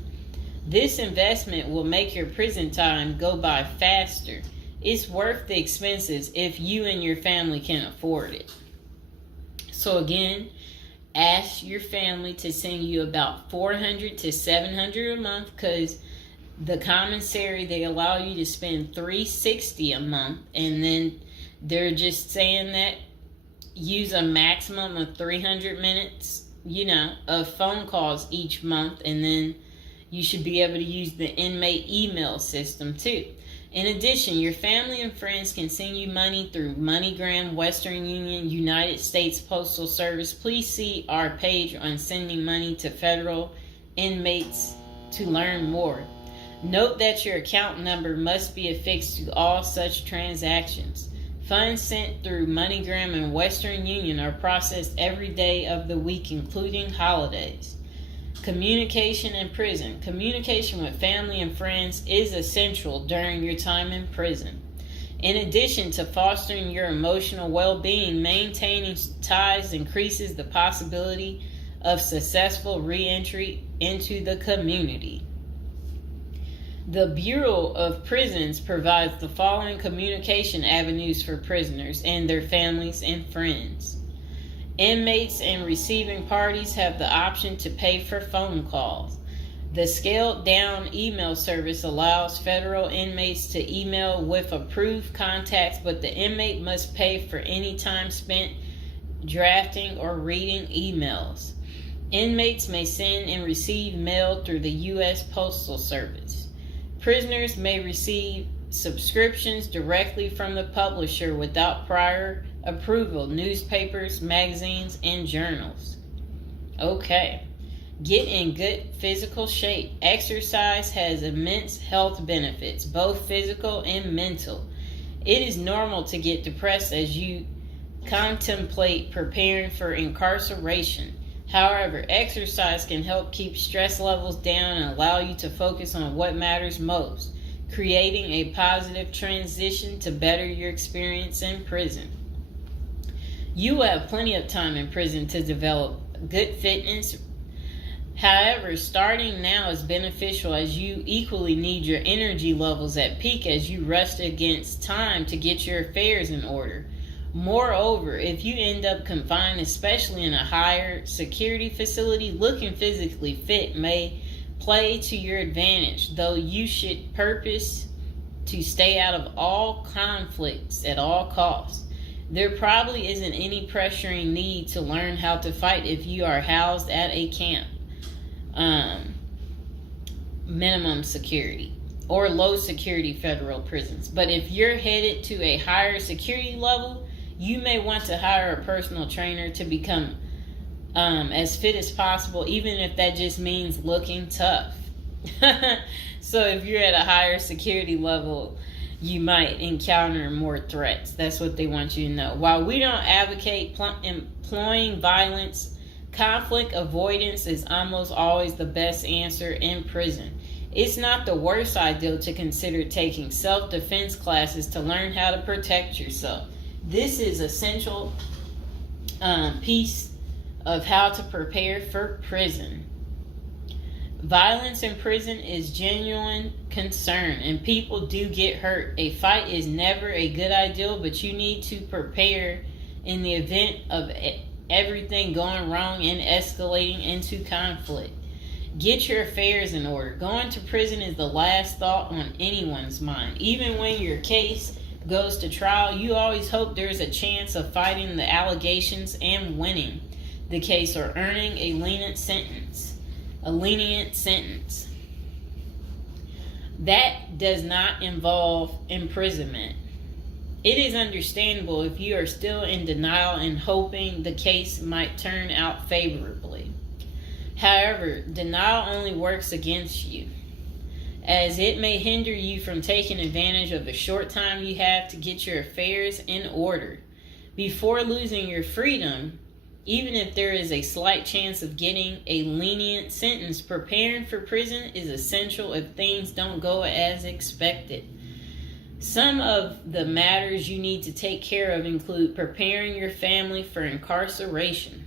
This investment will make your prison time go by faster. It's worth the expenses if you and your family can afford it. So again, ask your family to send you about $400 to $700 a month, because the commissary, they allow you to spend $360 a month, and then they're just saying that use a maximum of 300 minutes, of phone calls each month, and then you should be able to use the inmate email system too. In addition, your family and friends can send you money through MoneyGram, Western Union, United States Postal Service. Please see our page on sending money to federal inmates to learn more. Note that your account number must be affixed to all such transactions. Funds sent through MoneyGram and Western Union are processed every day of the week, including holidays. Communication in prison. Communication with family and friends is essential during your time in prison. In addition to fostering your emotional well-being, maintaining ties increases the possibility of successful re-entry into the community. The Bureau of Prisons provides the following communication avenues for prisoners and their families and friends. Inmates and receiving parties have the option to pay for phone calls. The scaled-down email service allows federal inmates to email with approved contacts, but the inmate must pay for any time spent drafting or reading emails. Inmates may send and receive mail through the U.S. Postal Service. Prisoners may receive subscriptions directly from the publisher without prior approval, newspapers, magazines, and journals. Okay. Get in good physical shape. Exercise has immense health benefits, both physical and mental. It is normal to get depressed as you contemplate preparing for incarceration. However, exercise can help keep stress levels down and allow you to focus on what matters most, creating a positive transition to better your experience in prison. You will have plenty of time in prison to develop good fitness. However, starting now is beneficial as you equally need your energy levels at peak as you rush against time to get your affairs in order. Moreover, if you end up confined, especially in a higher security facility, looking physically fit may play to your advantage, though you should purpose to stay out of all conflicts at all costs. There probably isn't any pressuring need to learn how to fight if you are housed at a camp. Minimum security. or low security federal prisons. But if you're headed to a higher security level, you may want to hire a personal trainer to become as fit as possible, even if that just means looking tough. So if you're at a higher security level, you might encounter more threats. That's what they want you to know. While we don't advocate employing violence, conflict avoidance is almost always the best answer in prison. It's not the worst idea to consider taking self-defense classes to learn how to protect yourself. This is essential piece of how to prepare for prison. Violence in prison is genuine concern, and people do get hurt. A fight is never a good idea, but you need to prepare in the event of everything going wrong and escalating into conflict. Get your affairs in order. Going to prison is the last thought on anyone's mind. Even when your case goes to trial, you always hope there's a chance of fighting the allegations and winning the case or earning a lenient sentence. That does not involve imprisonment. It is understandable if you are still in denial and hoping the case might turn out favorably. However, denial only works against you, as it may hinder you from taking advantage of the short time you have to get your affairs in order. Before losing your freedom, even if there is a slight chance of getting a lenient sentence, preparing for prison is essential if things don't go as expected. Some of the matters you need to take care of include preparing your family for incarceration.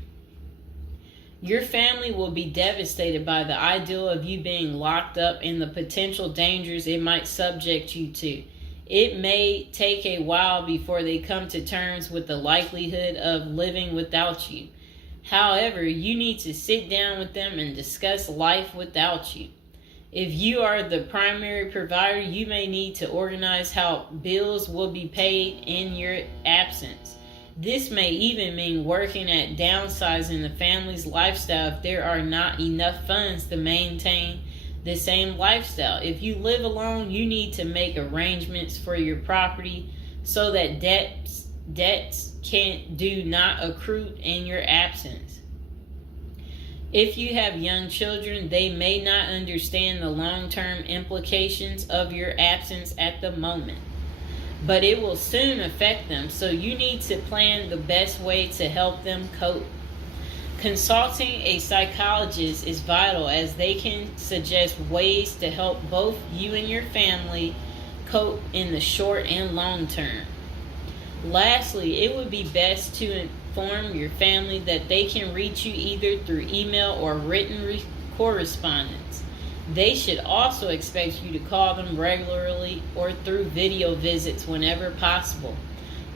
Your family will be devastated by the idea of you being locked up and the potential dangers it might subject you to. It may take a while before they come to terms with the likelihood of living without you. However, you need to sit down with them and discuss life without you. If you are the primary provider, you may need to organize how bills will be paid in your absence. This may even mean working at downsizing the family's lifestyle if there are not enough funds to maintain the same lifestyle. If you live alone, you need to make arrangements for your property so that debts do not accrue in your absence. If you have young children, they may not understand the long-term implications of your absence at the moment, but it will soon affect them, so you need to plan the best way to help them cope. Consulting a psychologist is vital, as they can suggest ways to help both you and your family cope in the short and long term. Lastly, it would be best to inform your family that they can reach you either through email or written correspondence. They should also expect you to call them regularly or through video visits whenever possible.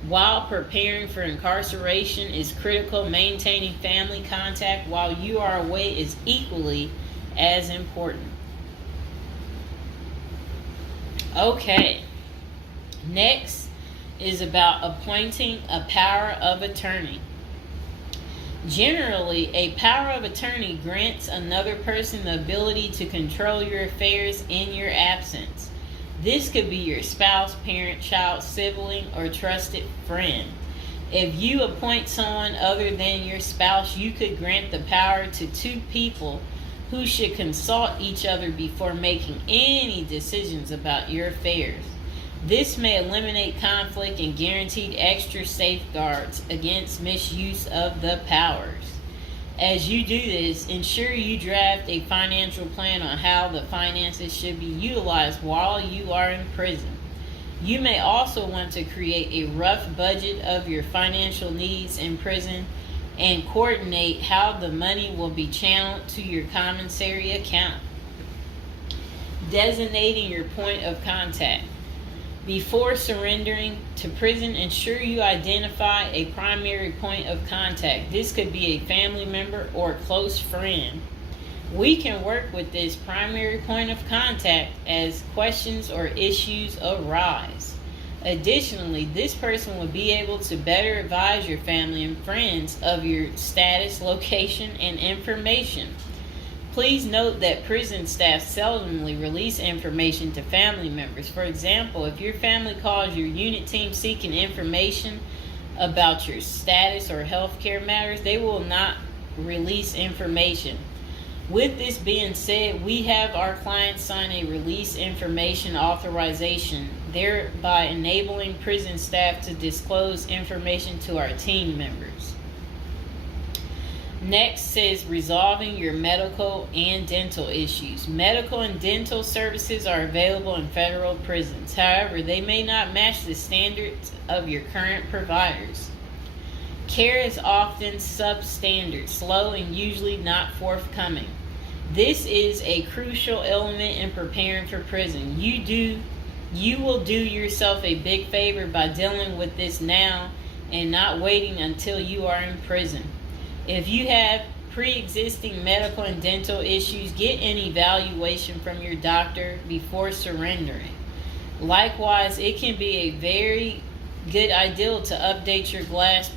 While preparing for incarceration is critical, maintaining family contact while you are away is equally as important. Okay, next is about appointing a power of attorney. Generally, a power of attorney grants another person the ability to control your affairs in your absence. This could be your spouse, parent, child, sibling, or trusted friend. If you appoint someone other than your spouse, you could grant the power to two people who should consult each other before making any decisions about your affairs. This may eliminate conflict and guarantee extra safeguards against misuse of the powers. As you do this, ensure you draft a financial plan on how the finances should be utilized while you are in prison. You may also want to create a rough budget of your financial needs in prison and coordinate how the money will be channeled to your commissary account. Designating your point of contact. Before surrendering to prison, ensure you identify a primary point of contact. This could be a family member or a close friend. We can work with this primary point of contact as questions or issues arise. Additionally, this person will be able to better advise your family and friends of your status, location, and information. Please note that prison staff seldomly release information to family members. For example, if your family calls your unit team seeking information about your status or healthcare matters, they will not release information. With this being said, we have our clients sign a release information authorization, thereby enabling prison staff to disclose information to our team members. Next says resolving your medical and dental issues. Medical and dental services are available in federal prisons. However, they may not match the standards of your current providers. Care is often substandard, slow, and usually not forthcoming. This is a crucial element in preparing for prison. You will do yourself a big favor by dealing with this now and not waiting until you are in prison. If you have pre-existing medical and dental issues, get an evaluation from your doctor before surrendering. Likewise, it can be a very good idea to update your glass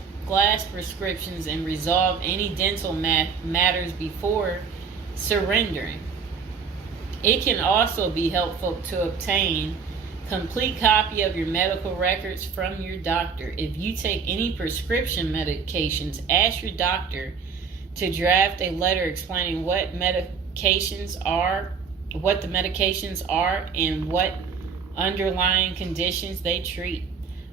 prescriptions and resolve any dental matters before surrendering. It can also be helpful to obtain complete copy of your medical records from your doctor. If you take any prescription medications, ask your doctor to draft a letter explaining what the medications are, and what underlying conditions they treat.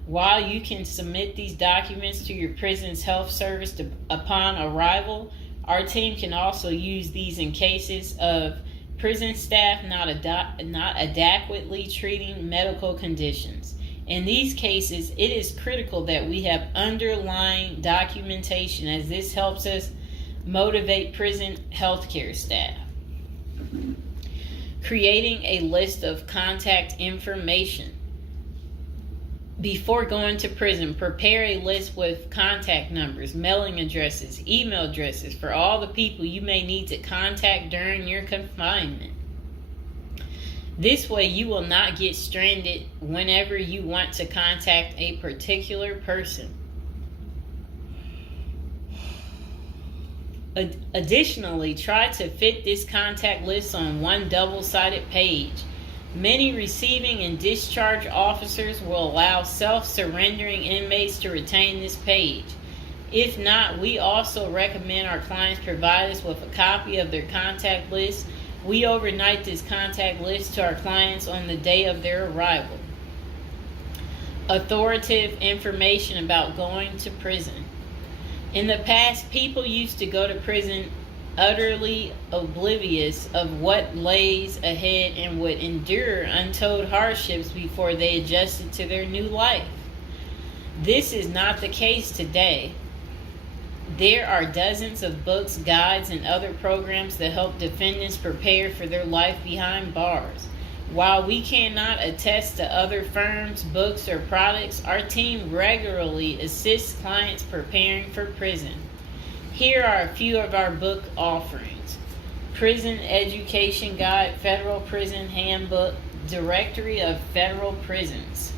While you can submit these documents to your prison's health service upon arrival, our team can also use these in cases of prison staff not adequately treating medical conditions. In these cases, it is critical that we have underlying documentation, as this helps us motivate prison healthcare staff. Creating a list of contact information. Before going to prison, prepare a list with contact numbers, mailing addresses, email addresses for all the people you may need to contact during your confinement. This way, you will not get stranded whenever you want to contact a particular person. Additionally, try to fit this contact list on one double-sided page. Many receiving and discharge officers will allow self-surrendering inmates to retain this page. If not, we also recommend our clients provide us with a copy of their contact list. We overnight this contact list to our clients on the day of their arrival. Authoritative information about going to prison. In the past, people used to go to prison utterly oblivious of what lays ahead and would endure untold hardships before they adjusted to their new life. This is not the case today. There are dozens of books, guides, and other programs that help defendants prepare for their life behind bars. While we cannot attest to other firms, books, or products, our team regularly assists clients preparing for prison. Here are a few of our book offerings: Prison Education Guide, Federal Prison Handbook, Directory of Federal Prisons.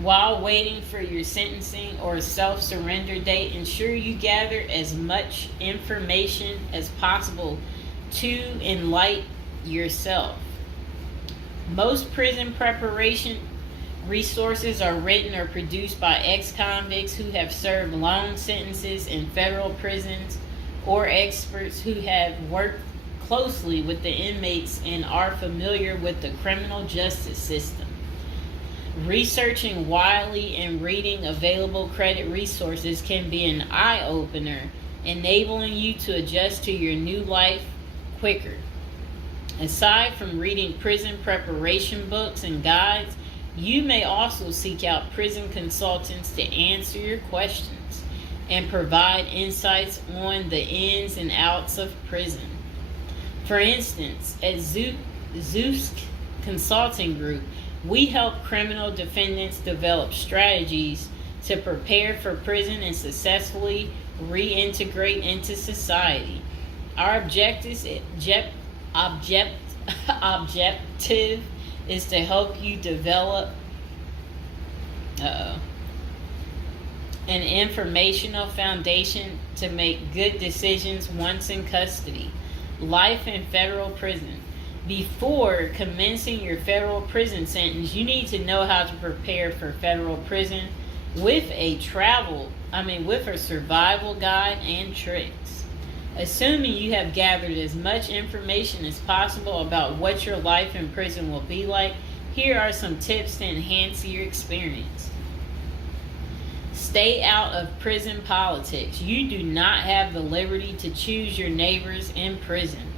While waiting for your sentencing or self-surrender date, ensure you gather as much information as possible to enlighten yourself. Most prison preparation resources are written or produced by ex-convicts who have served long sentences in federal prisons, or experts who have worked closely with the inmates and are familiar with the criminal justice system. Researching widely and reading available credit resources can be an eye-opener, enabling you to adjust to your new life quicker. Aside from reading prison preparation books and guides, you may also seek out prison consultants to answer your questions and provide insights on the ins and outs of prison. For instance, at Zeus Consulting Group, we help criminal defendants develop strategies to prepare for prison and successfully reintegrate into society. Our objective is to help you develop an informational foundation to make good decisions once in custody. Life in federal prison. Before commencing your federal prison sentence, you need to know how to prepare for federal prison with a survival guide and tricks. Assuming you have gathered as much information as possible about what your life in prison will be like, here are some tips to enhance your experience. Stay out of prison politics. You do not have the liberty to choose your neighbors in prison.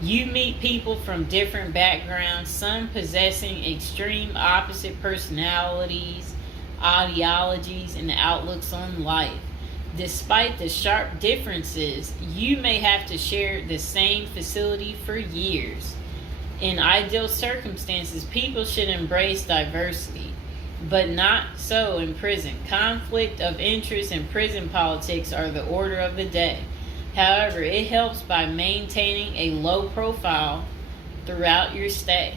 You meet people from different backgrounds, some possessing extreme opposite personalities, ideologies, and outlooks on life. Despite the sharp differences, you may have to share the same facility for years. In ideal circumstances, people should embrace diversity, but not so in prison. Conflict of interest and prison politics are the order of the day. However, it helps by maintaining a low profile throughout your stay.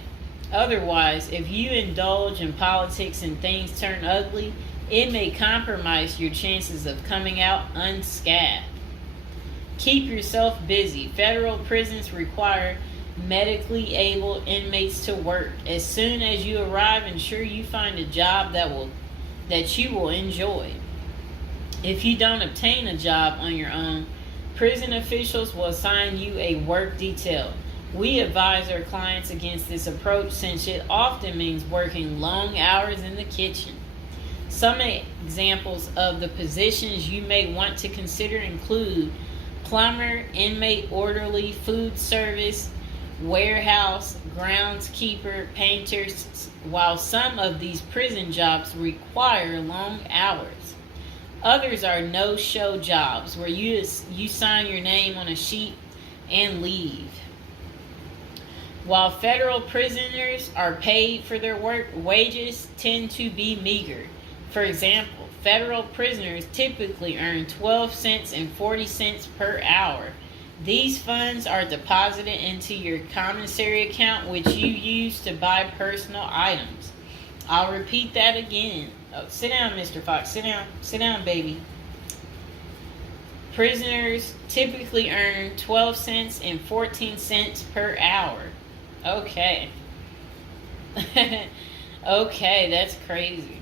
Otherwise, if you indulge in politics and things turn ugly, it may compromise your chances of coming out unscathed. Keep yourself busy. Federal prisons require medically able inmates to work. As soon as you arrive, ensure you find a job that you will enjoy. If you don't obtain a job on your own, prison officials will assign you a work detail. We advise our clients against this approach since it often means working long hours in the kitchen. Some examples of the positions you may want to consider include plumber, inmate orderly, food service, warehouse, groundskeeper, painters, while some of these prison jobs require long hours. Others are no-show jobs where you sign your name on a sheet and leave. While federal prisoners are paid for their work, wages tend to be meager. For example, federal prisoners typically earn 12 cents and 40 cents per hour. These funds are deposited into your commissary account, which you use to buy personal items. I'll repeat that again. Oh, sit down, Mr. Fox. Sit down. Sit down, baby. Prisoners typically earn 12 cents and 14 cents per hour. Okay. Okay, that's crazy.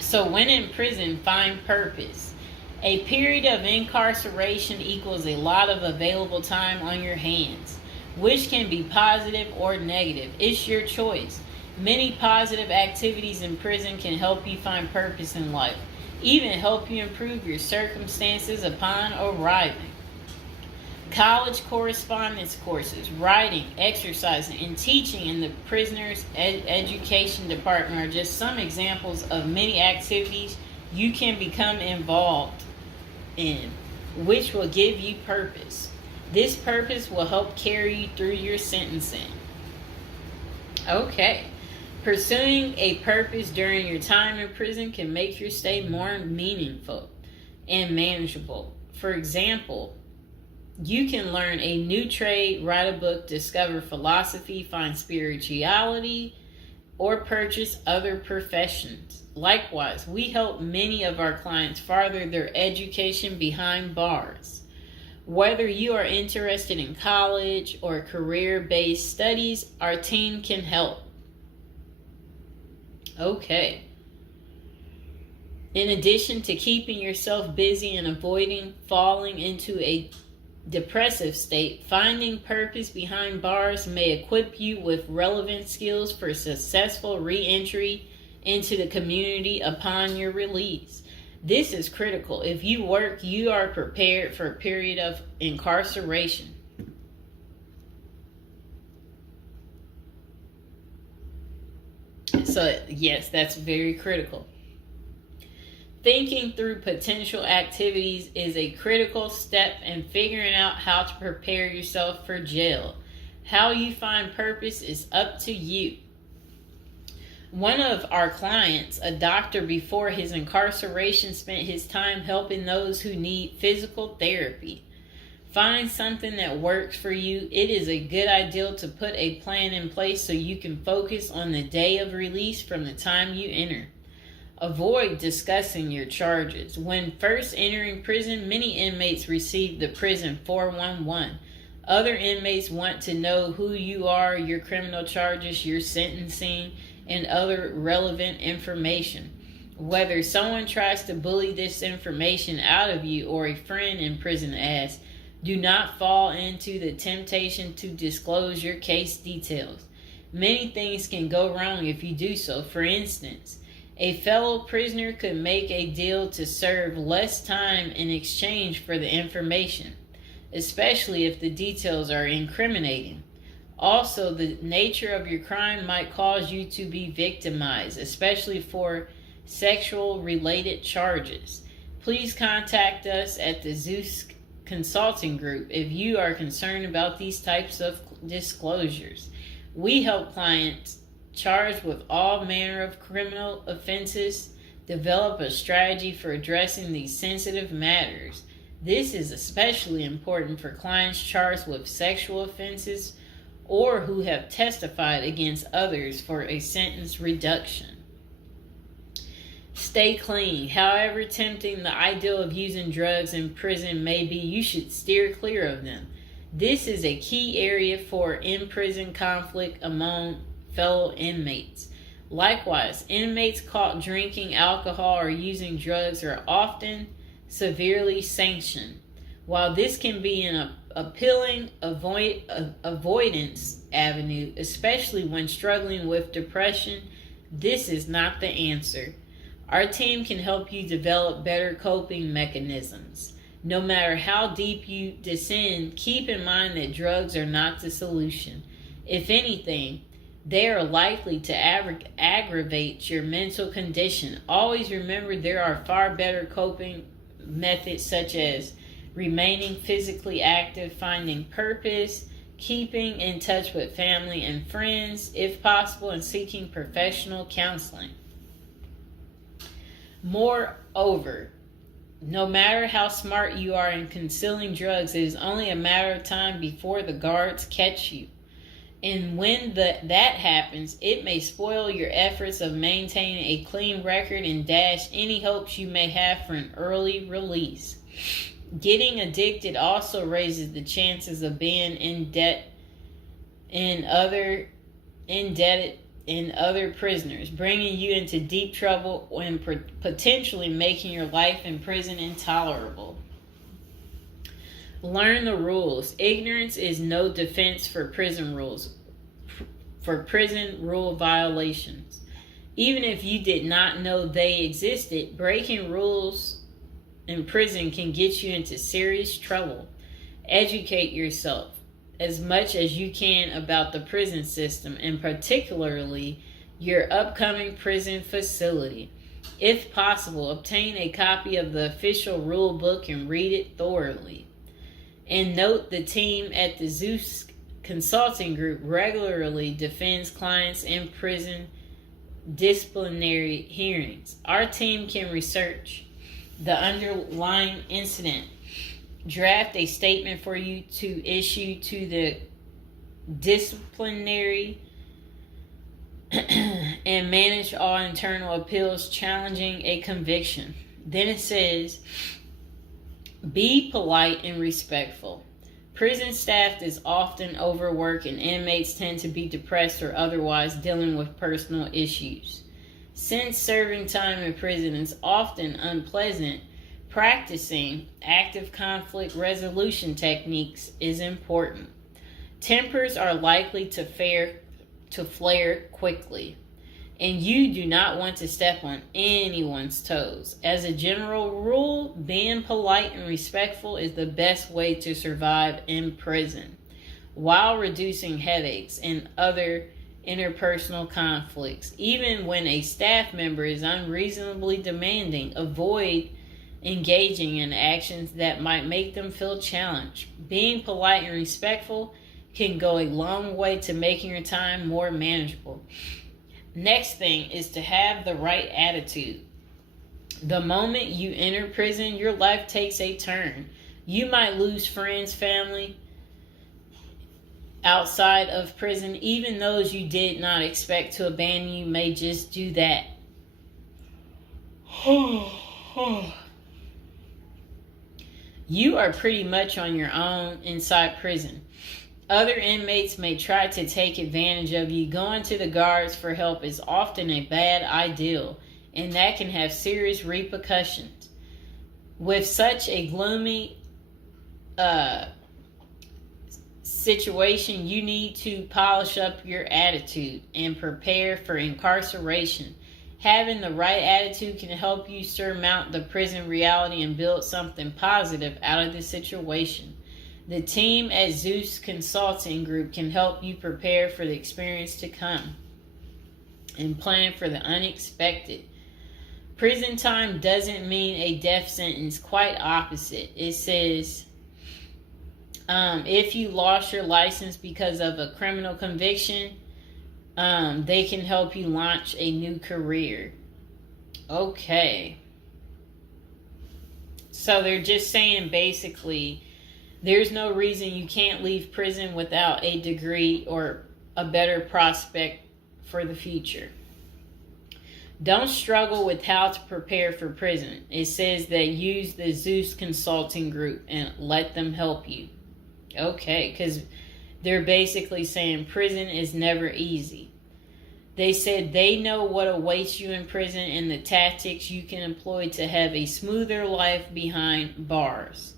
So when in prison, find purpose. A period of incarceration equals a lot of available time on your hands, which can be positive or negative. It's your choice. Many positive activities in prison can help you find purpose in life, even help you improve your circumstances upon arriving. College correspondence courses, writing, exercising, and teaching in the prisoner's education department are just some examples of many activities you can become involved in, which will give you purpose. This purpose will help carry you through your sentencing. Okay. Pursuing a purpose during your time in prison can make your stay more meaningful and manageable. For example, you can learn a new trade, write a book, discover philosophy, find spirituality, or purchase other professions. Likewise, we help many of our clients further their education behind bars. Whether you are interested in college or career-based studies, our team can help. Okay. In addition to keeping yourself busy and avoiding falling into a depressive state, finding purpose behind bars may equip you with relevant skills for successful re-entry into the community upon your release. This is critical. If you work, you are prepared for a period of incarceration. So, yes, that's very critical. Thinking through potential activities is a critical step in figuring out how to prepare yourself for jail. How you find purpose is up to you. One of our clients, a doctor before his incarceration, spent his time helping those who need physical therapy. Find something that works for you. It is a good idea to put a plan in place so you can focus on the day of release from the time you enter. Avoid discussing your charges. When first entering prison, many inmates receive the prison 411, Other inmates want to know who you are, your criminal charges, your sentencing, and other relevant information. Whether someone tries to bully this information out of you or a friend in prison asks, do not fall into the temptation to disclose your case details. Many things can go wrong if you do so. For instance, a fellow prisoner could make a deal to serve less time in exchange for the information, especially if the details are incriminating. Also, the nature of your crime might cause you to be victimized, especially for sexual-related charges. Please contact us at the Zeus Consulting Group if you are concerned about these types of disclosures. We help clients charged with all manner of criminal offenses develop a strategy for addressing these sensitive matters. This is especially important for clients charged with sexual offenses or who have testified against others for a sentence reduction. Stay clean. However tempting the ideal of using drugs in prison may be, you should steer clear of them. This is a key area for in-prison conflict among fellow inmates. Likewise, inmates caught drinking alcohol or using drugs are often severely sanctioned. While this can be an appealing avoidance avenue, especially when struggling with depression, this is not the answer. Our team can help you develop better coping mechanisms. No matter how deep you descend, keep in mind that drugs are not the solution. If anything, they are likely to aggravate your mental condition. Always remember there are far better coping methods such as remaining physically active, finding purpose, keeping in touch with family and friends, if possible, and seeking professional counseling. Moreover, no matter how smart you are in concealing drugs, it is only a matter of time before the guards catch you. And when that happens, it may spoil your efforts of maintaining a clean record and dash any hopes you may have for an early release. Getting addicted also raises the chances of being indebted in other prisoners, bringing you into deep trouble and potentially making your life in prison intolerable. Learn the rules. Ignorance is no defense for prison rules, for prison rule violations. Even if you did not know they existed, breaking rules in prison can get you into serious trouble. Educate yourself as much as you can about the prison system, and particularly your upcoming prison facility. If possible, obtain a copy of the official rule book and read it thoroughly. And note, the team at the Zeus Consulting Group regularly defends clients in prison disciplinary hearings. Our team can research the underlying incident, draft a statement for you to issue to the disciplinary, and manage all internal appeals challenging a conviction. Then it says, be polite and respectful. Prison staff is often overworked and inmates tend to be depressed or otherwise dealing with personal issues. Since serving time in prison is often unpleasant, practicing active conflict resolution techniques is important. Tempers are likely to flare quickly, and you do not want to step on anyone's toes. As a general rule, being polite and respectful is the best way to survive in prison, while reducing headaches and other interpersonal conflicts. Even when a staff member is unreasonably demanding, avoid engaging in actions that might make them feel challenged. Being polite and respectful can go a long way to making your time more manageable. Next thing is to have the right attitude. The moment you enter prison, your life takes a turn. You might lose friends, family outside of prison. Even those you did not expect to abandon you may just do that. You are pretty much on your own inside prison. Other inmates may try to take advantage of you. Going to the guards for help is often a bad idea, and that can have serious repercussions. With such a gloomy situation, you need to polish up your attitude and prepare for incarceration. Having the right attitude can help you surmount the prison reality and build something positive out of the situation. The team at Zeus Consulting Group can help you prepare for the experience to come and plan for the unexpected. Prison time doesn't mean a death sentence, quite opposite. It says if you lost your license because of a criminal conviction, they can help you launch a new career. Okay. So they're just saying basically there's no reason you can't leave prison without a degree or a better prospect for the future. Don't struggle with how to prepare for prison. It says that use the Zeus Consulting Group and let them help you. Okay, because they're basically saying prison is never easy. They said they know what awaits you in prison and the tactics you can employ to have a smoother life behind bars.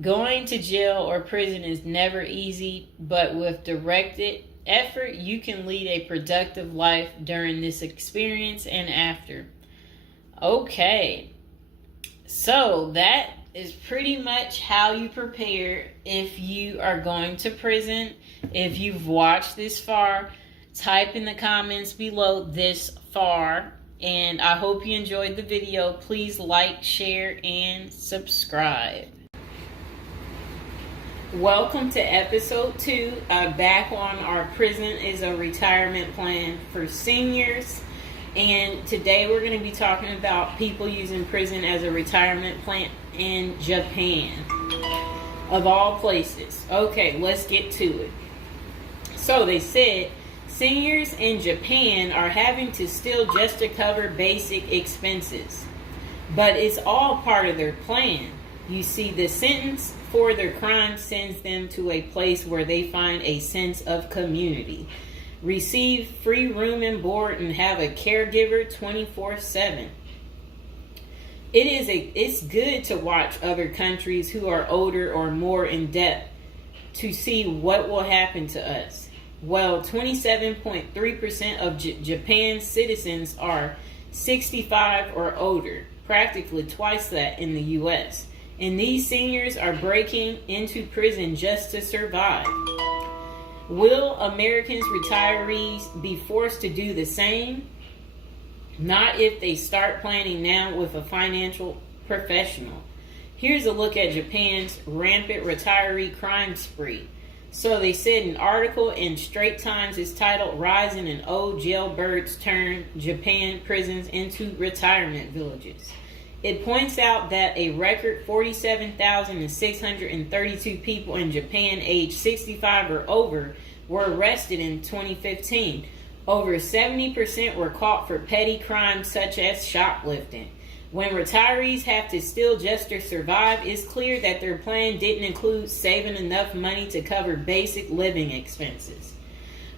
Going to jail or prison is never easy, but with directed effort, you can lead a productive life during this experience and after. Okay, so that is pretty much how you prepare if you are going to prison. If you've watched this far, type in the comments below this far, and I hope you enjoyed the video. Please like, share, and subscribe. Welcome to episode 2, back on our prison is a retirement plan for seniors. And today we're going to be talking about people using prison as a retirement plan in Japan, of all places. Okay, let's get to it. So they said seniors in Japan are having to steal just to cover basic expenses, but it's all part of their plan. You see, the sentence for their crime sends them to a place where they find a sense of community, receive free room and board, and have a caregiver 24/7. It's good to watch other countries who are older or more in debt to see what will happen to us. Well, 27.3% of Japan's citizens are 65 or older, practically twice that in the U.S. And these seniors are breaking into prison just to survive. Will Americans retirees be forced to do the same? Not if they start planning now with a financial professional. Here's a look at Japan's rampant retiree crime spree. So they said an article in Straits Times is titled "Rising in Old Jailbirds Turn Japan Prisons into Retirement Villages." It points out that a record 47,632 people in Japan aged 65 or over were arrested in 2015. Over 70% were caught for petty crimes such as shoplifting. When retirees have to steal just to survive, it's clear that their plan didn't include saving enough money to cover basic living expenses.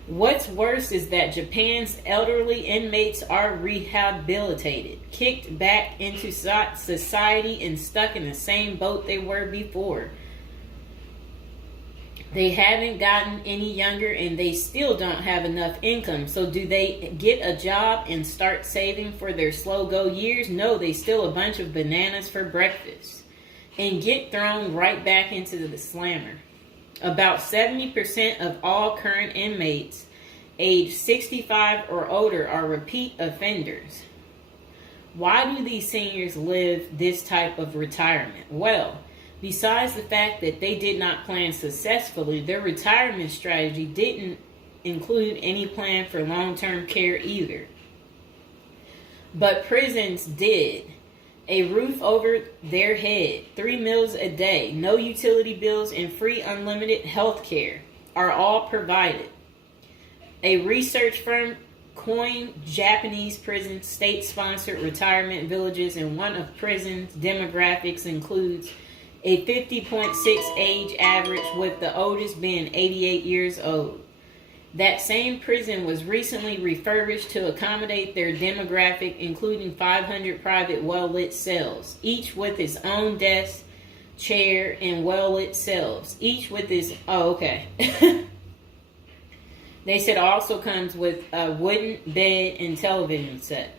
What's worse is that Japan's elderly inmates are rehabilitated, kicked back into society, and stuck in the same boat they were before. They haven't gotten any younger, and they still don't have enough income. So do they get a job and start saving for their slow-go years? No, they steal a bunch of bananas for breakfast and get thrown right back into the slammer. About 70% of all current inmates age 65 or older are repeat offenders. Why do these seniors live this type of retirement? Well, besides the fact that they did not plan successfully, their retirement strategy didn't include any plan for long-term care either. But prisons did. A roof over their head, 3 meals a day, no utility bills, and free unlimited health care are all provided. A research firm coined Japanese prison state-sponsored retirement villages, and one of prison's demographics includes a 50.6 age average, with the oldest being 88 years old. That same prison was recently refurbished to accommodate their demographic, including 500 private well-lit cells, each with its own desk, chair, and well-lit cells, each with its... Oh, okay. They said it also comes with a wooden bed and television set.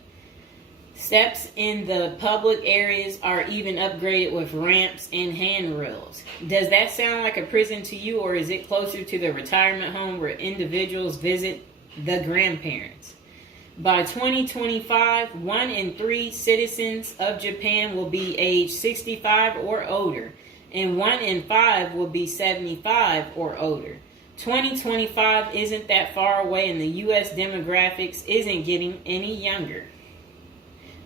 Steps in the public areas are even upgraded with ramps and handrails. Does that sound like a prison to you, or is it closer to the retirement home where individuals visit the grandparents? By 2025, 1 in 3 citizens of Japan will be age 65 or older, and 1 in 5 will be 75 or older. 2025 isn't that far away, and the U.S. demographics isn't getting any younger.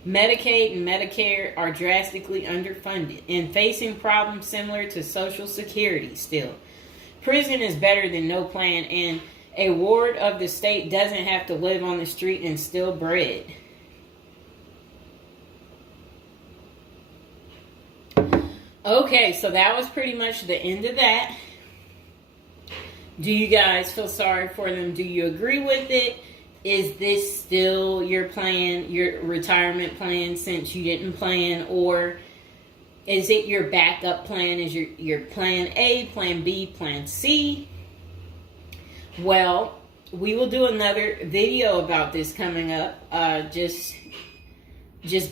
Medicaid and Medicare are drastically underfunded and facing problems similar to Social Security still. Prison is better than no plan, and a ward of the state doesn't have to live on the street and steal bread. Okay, so that was pretty much the end of that. Do you guys feel sorry for them? Do you agree with it? Is this still your plan, your retirement plan, since you didn't plan? Or is it your backup plan? Is your plan A, plan B, plan C? Well, we will do another video about this coming up. Just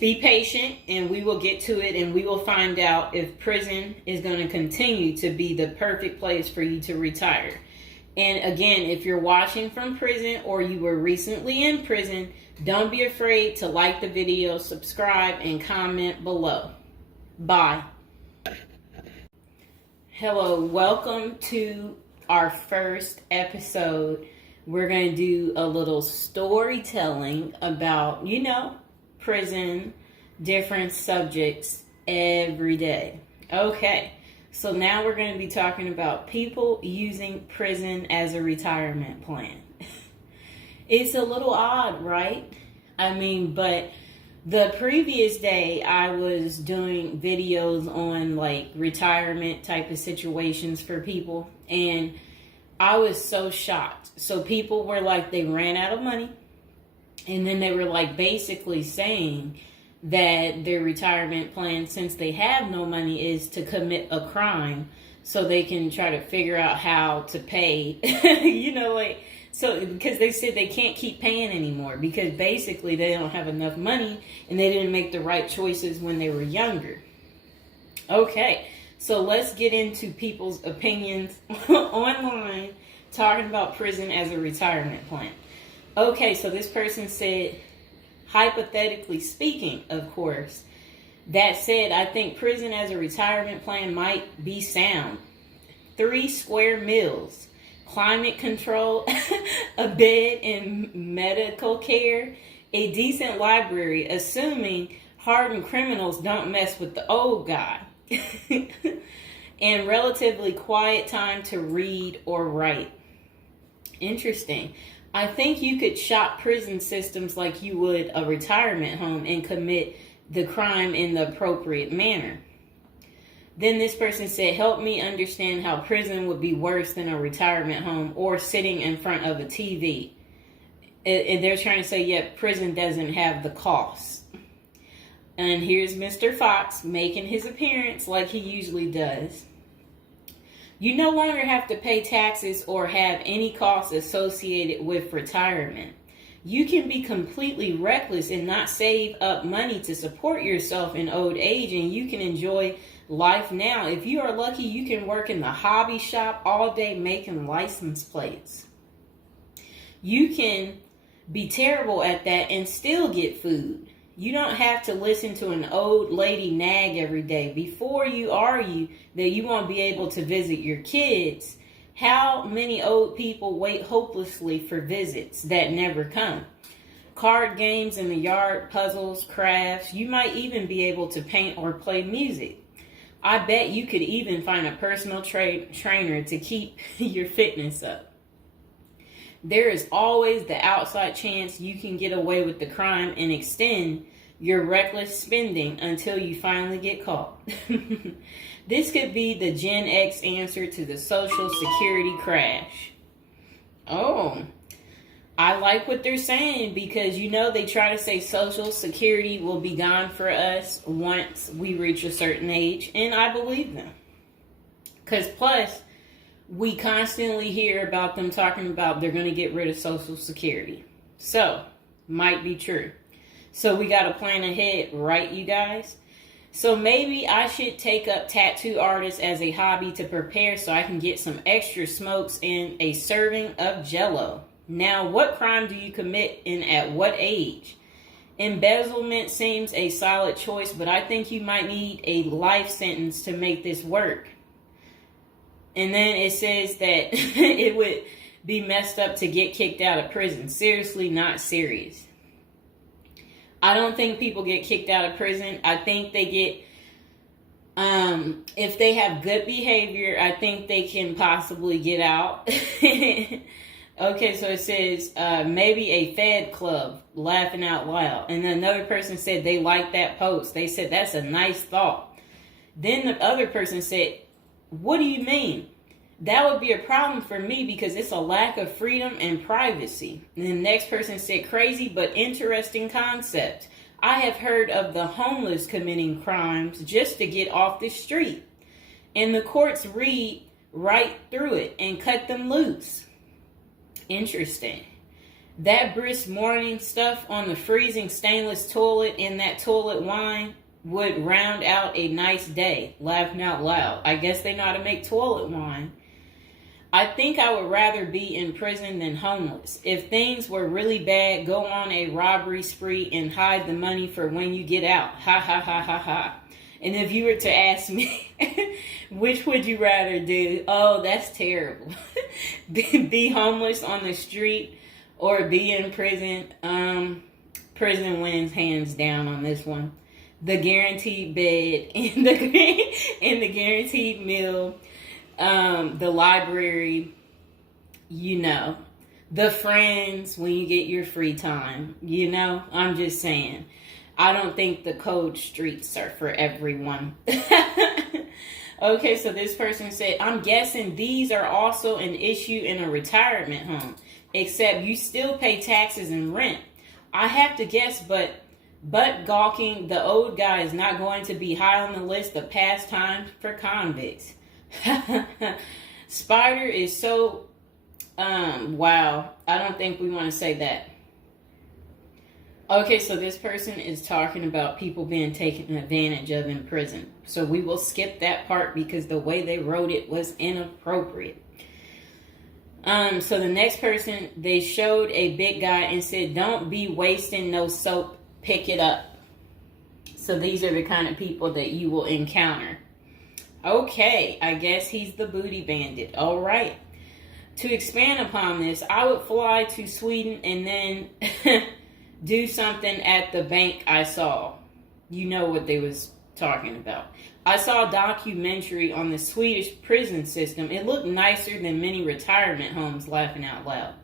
be patient, and we will get to it, and we will find out if prison is going to continue to be the perfect place for you to retire. And again, if you're watching from prison or you were recently in prison, don't be afraid to like the video, subscribe, and comment below. Bye. Hello, welcome to our first episode. We're going to do a little storytelling about, prison, different subjects every day. Okay. So now we're going to be talking about people using prison as a retirement plan. It's a little odd, right? But the previous day I was doing videos on like retirement type of situations for people, and I was so shocked. So people were like, they ran out of money, and then they were like basically saying that their retirement plan, since they have no money, is to commit a crime so they can try to figure out how to pay, so because they said they can't keep paying anymore because basically they don't have enough money and they didn't make the right choices when they were younger. Okay, so let's get into people's opinions online talking about prison as a retirement plan. Okay, so this person said, hypothetically speaking, of course. That said, I think prison as a retirement plan might be sound. 3 square meals, climate control, a bed and medical care, a decent library, assuming hardened criminals don't mess with the old guy, and relatively quiet time to read or write. Interesting. I think you could shop prison systems like you would a retirement home and commit the crime in the appropriate manner. Then this person said, help me understand how prison would be worse than a retirement home or sitting in front of a TV. And they're trying to say, yeah, prison doesn't have the cost. And here's Mr. Fox making his appearance like he usually does. You no longer have to pay taxes or have any costs associated with retirement. You can be completely reckless and not save up money to support yourself in old age, and you can enjoy life now. If you are lucky, you can work in the hobby shop all day making license plates. You can be terrible at that and still get food. You don't have to listen to an old lady nag every day. Before you argue that you won't be able to visit your kids, how many old people wait hopelessly for visits that never come? Card games in the yard, puzzles, crafts. You might even be able to paint or play music. I bet you could even find a personal trainer to keep your fitness up. There is always the outside chance you can get away with the crime and extend your reckless spending until you finally get caught. This could be the Gen X answer to the Social Security crash. Oh, I like what they're saying because, you know, they try to say Social Security will be gone for us once we reach a certain age. And I believe them. Because plus, we constantly hear about them talking about they're going to get rid of Social Security. So, might be true. So we got to plan ahead, right, you guys? So maybe I should take up tattoo artists as a hobby to prepare so I can get some extra smokes and a serving of Jell-O. Now, what crime do you commit and at what age? Embezzlement seems a solid choice, but I think you might need a life sentence to make this work. And then it says that it would be messed up to get kicked out of prison. Seriously, not serious. I don't think people get kicked out of prison. I think they get, if they have good behavior, I think they can possibly get out. Okay, so it says, maybe a Fed club, laughing out loud. And then another person said they liked that post. They said, that's a nice thought. Then the other person said, what do you mean? That would be a problem for me because it's a lack of freedom and privacy. And the next person said, crazy but interesting concept. I have heard of the homeless committing crimes just to get off the street. And the courts read right through it and cut them loose. Interesting. That brisk morning stuff on the freezing stainless toilet in that toilet wine would round out a nice day. Laughing out loud. I guess they know how to make toilet wine. I think I would rather be in prison than homeless. If things were really bad, go on a robbery spree and hide the money for when you get out. Ha ha ha ha ha. And if you were to ask me, which would you rather do? Oh, that's terrible. Be homeless on the street or be in prison? Prison wins hands down on this one. The guaranteed bed and the guaranteed meal. The library, you know, the friends when you get your free time, you know, I'm just saying, I don't think the cold streets are for everyone. Okay, so this person said, I'm guessing these are also an issue in a retirement home, except you still pay taxes and rent. I have to guess, but gawking the old guy is not going to be high on the list of pastimes for convicts. Spider is so wow, I don't think we want to say that. Okay, so this person is talking about people being taken advantage of in prison, so we will skip that part because the way they wrote it was inappropriate. So the next person, they showed a big guy and said, don't be wasting no soap, pick it up. So these are the kind of people that you will encounter. Okay, I guess he's the booty bandit. All right. To expand upon this, I would fly to Sweden and then do something at the bank I saw. You know what they was talking about. I saw a documentary on the Swedish prison system. It looked nicer than many retirement homes, laughing out loud.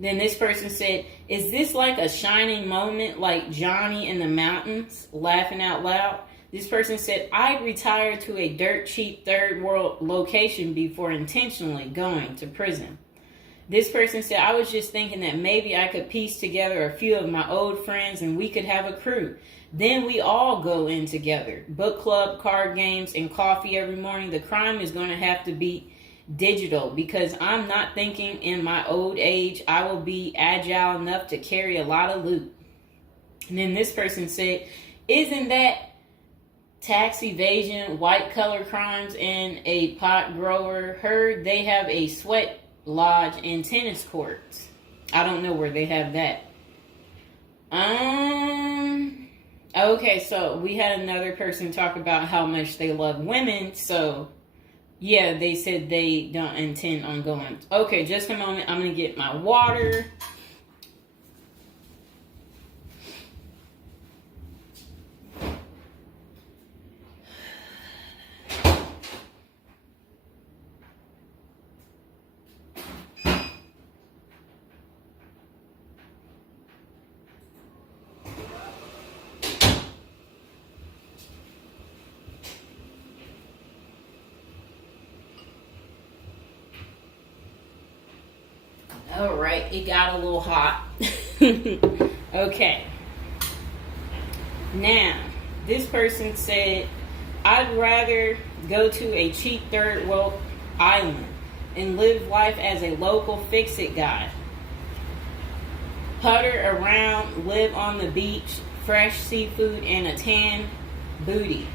Then this person said, is this like a shining moment like Johnny in the Mountains, laughing out loud? This person said, I retired to a dirt cheap third world location before intentionally going to prison. This person said, I was just thinking that maybe I could piece together a few of my old friends and we could have a crew. Then we all go in together. Book club, card games, and coffee every morning. The crime is going to have to be digital because I'm not thinking in my old age I will be agile enough to carry a lot of loot. And then this person said, isn't that tax evasion, white collar crimes, and a pot grower? Heard they have a sweat lodge and tennis courts. I don't know where they have that. Okay, so we had another person talk about how much they love women. So yeah, they said they don't intend on going. Okay, just a moment. I'm gonna get my water. All right, it got a little hot. Okay. Now, this person said, I'd rather go to a cheap third world island and live life as a local fix-it guy. Putter around, live on the beach, fresh seafood, and a tan booty.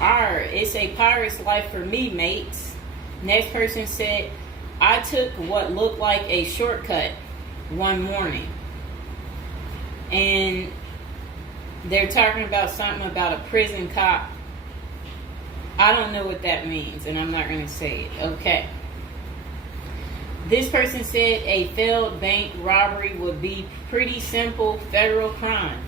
It's a pirate's life for me, mates. Next person said, I took what looked like a shortcut one morning. And they're talking about something about a prison cop. I don't know what that means, and I'm not going to say it. Okay. This person said a failed bank robbery would be pretty simple federal crime.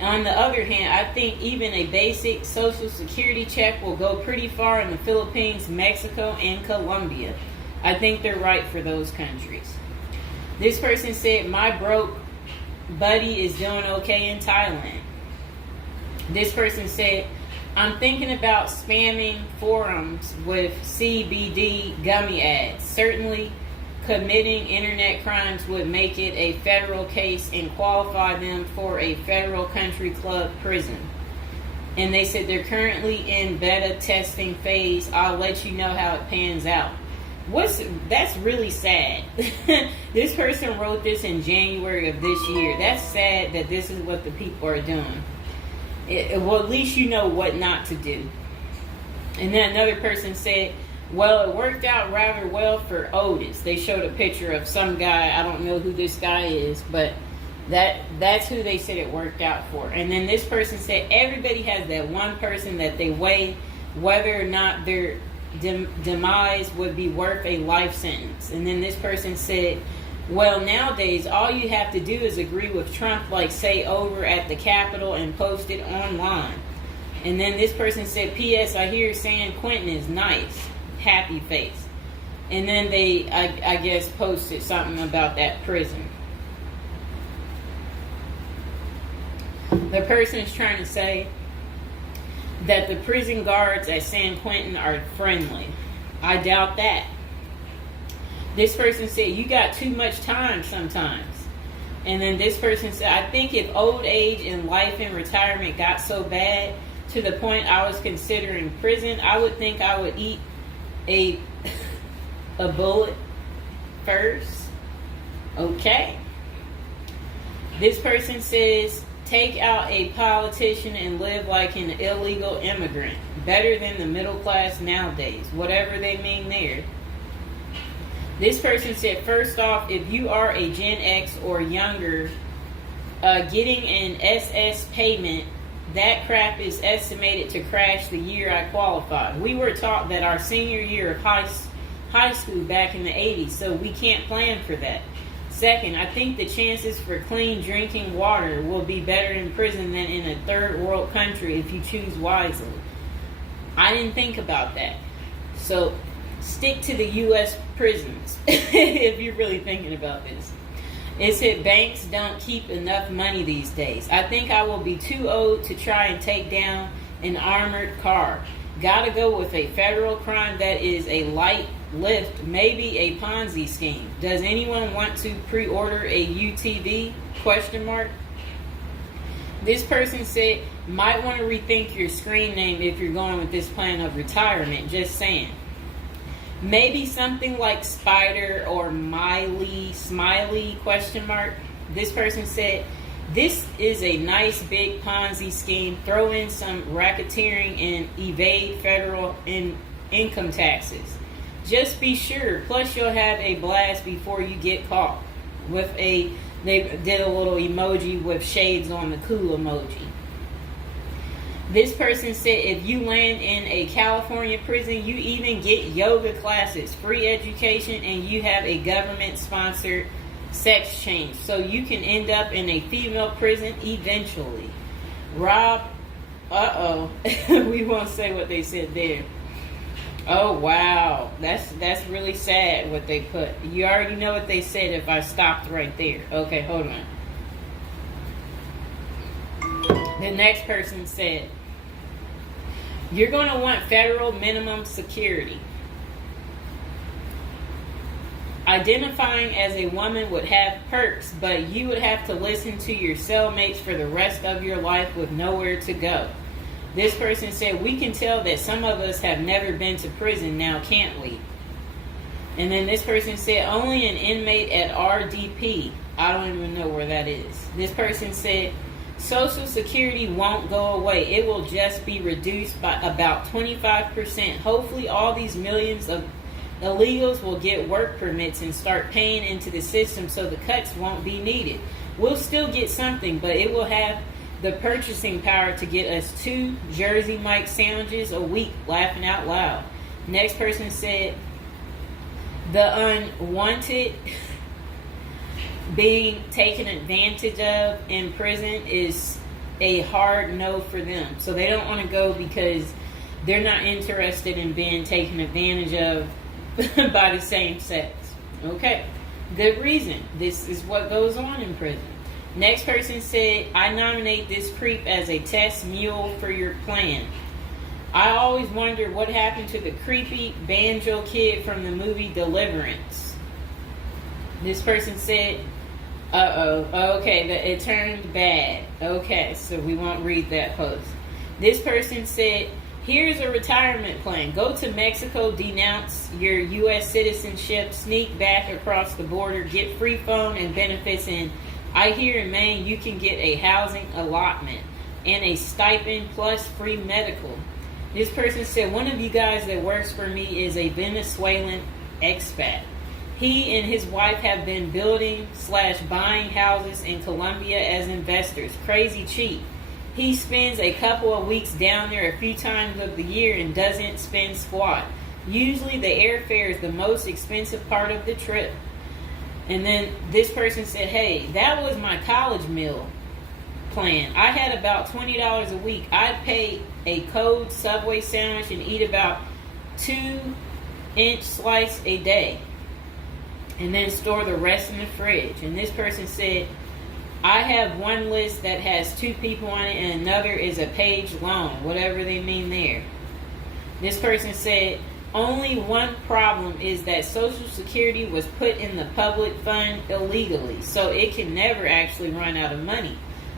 On the other hand, I think even a basic social security check will go pretty far in the Philippines, Mexico, and Colombia. I think they're right for those countries. This person said, my broke buddy is doing okay in Thailand. This person said, I'm thinking about spamming forums with CBD gummy ads. Certainly, committing internet crimes would make it a federal case and qualify them for a federal country club prison. And they said they're currently in beta testing phase. I'll let you know how it pans out. That's really sad. This person wrote this in January of this year. That's sad that this is what the people are doing. Well, at least you know what not to do. And then another person said, well, it worked out rather well for Otis. They showed a picture of some guy. I don't know who this guy is, but that's who they said it worked out for. And then this person said everybody has that one person that they weigh whether or not their demise would be worth a life sentence. And then this person said, well, nowadays, all you have to do is agree with Trump, like say over at the Capitol and post it online. And then this person said, P.S. I hear San Quentin is nice. Happy face. And then they, I guess, posted something about that prison. The person is trying to say that the prison guards at San Quentin are friendly. I doubt that. This person said, you got too much time sometimes. And then this person said, I think if old age and life in retirement got so bad to the point I was considering prison, I would think I would eat a bullet first. Okay. This person says, take out a politician and live like an illegal immigrant. Better than the middle class nowadays. Whatever they mean there. This person said, first off, if you are a Gen X or younger, getting an SS payment, that crap is estimated to crash the year I qualified. We were taught that our senior year of high school back in the 80s, so we can't plan for that. Second, I think the chances for clean drinking water will be better in prison than in a third world country if you choose wisely. I didn't think about that. So stick to the U.S. prisons if you're really thinking about this. It said banks don't keep enough money these days. I think I will be too old to try and take down an armored car. Gotta go with a federal crime that is a light lift, maybe a Ponzi scheme. Does anyone want to pre-order a UTV? Question mark. This person said, might want to rethink your screen name if you're going with this plan of retirement. Just saying. Maybe something like Spider or Smiley, question mark. This person said, this is a nice big Ponzi scheme. Throw in some racketeering and evade federal income taxes. Just be sure. Plus you'll have a blast before you get caught. They did a little emoji with shades on the cool emoji. This person said if you land in a California prison, you even get yoga classes, free education, and you have a government-sponsored sex change. So you can end up in a female prison eventually. Rob, we won't say what they said there. Oh, wow. That's really sad what they put. You already know what they said if I stopped right there. Okay, hold on. The next person said, you're going to want federal minimum security. Identifying as a woman would have perks, but you would have to listen to your cellmates for the rest of your life with nowhere to go. This person said, we can tell that some of us have never been to prison now, can't we? And then this person said, only an inmate at RDP. I don't even know where that is. This person said, Social Security won't go away. It will just be reduced by about 25%. Hopefully all these millions of illegals will get work permits and start paying into the system so the cuts won't be needed. We'll still get something, but it will have the purchasing power to get us 2 Jersey Mike sandwiches a week, laughing out loud. Next person said, the unwanted being taken advantage of in prison is a hard no for them. So they don't want to go because they're not interested in being taken advantage of by the same sex. Okay, good reason. This is what goes on in prison. Next person said, I nominate this creep as a test mule for your plan. I always wondered what happened to the creepy banjo kid from the movie Deliverance. This person said, okay, it turned bad. Okay, so we won't read that post. This person said, here's a retirement plan. Go to Mexico, denounce your U.S. citizenship, sneak back across the border, get free phone and benefits, and I hear in Maine you can get a housing allotment and a stipend plus free medical. This person said, one of you guys that works for me is a Venezuelan expat. He and his wife have been building/buying houses in Colombia as investors. Crazy cheap. He spends a couple of weeks down there a few times of the year and doesn't spend squat. Usually the airfare is the most expensive part of the trip. And then this person said, hey, that was my college meal plan. I had about $20 a week. I'd pay a cold Subway sandwich and eat about 2-inch slice a day. And then store the rest in the fridge. And this person said, I have one list that has 2 people on it and another is a page long, whatever they mean there. This person said, only one problem is that Social Security was put in the public fund illegally, so it can never actually run out of money.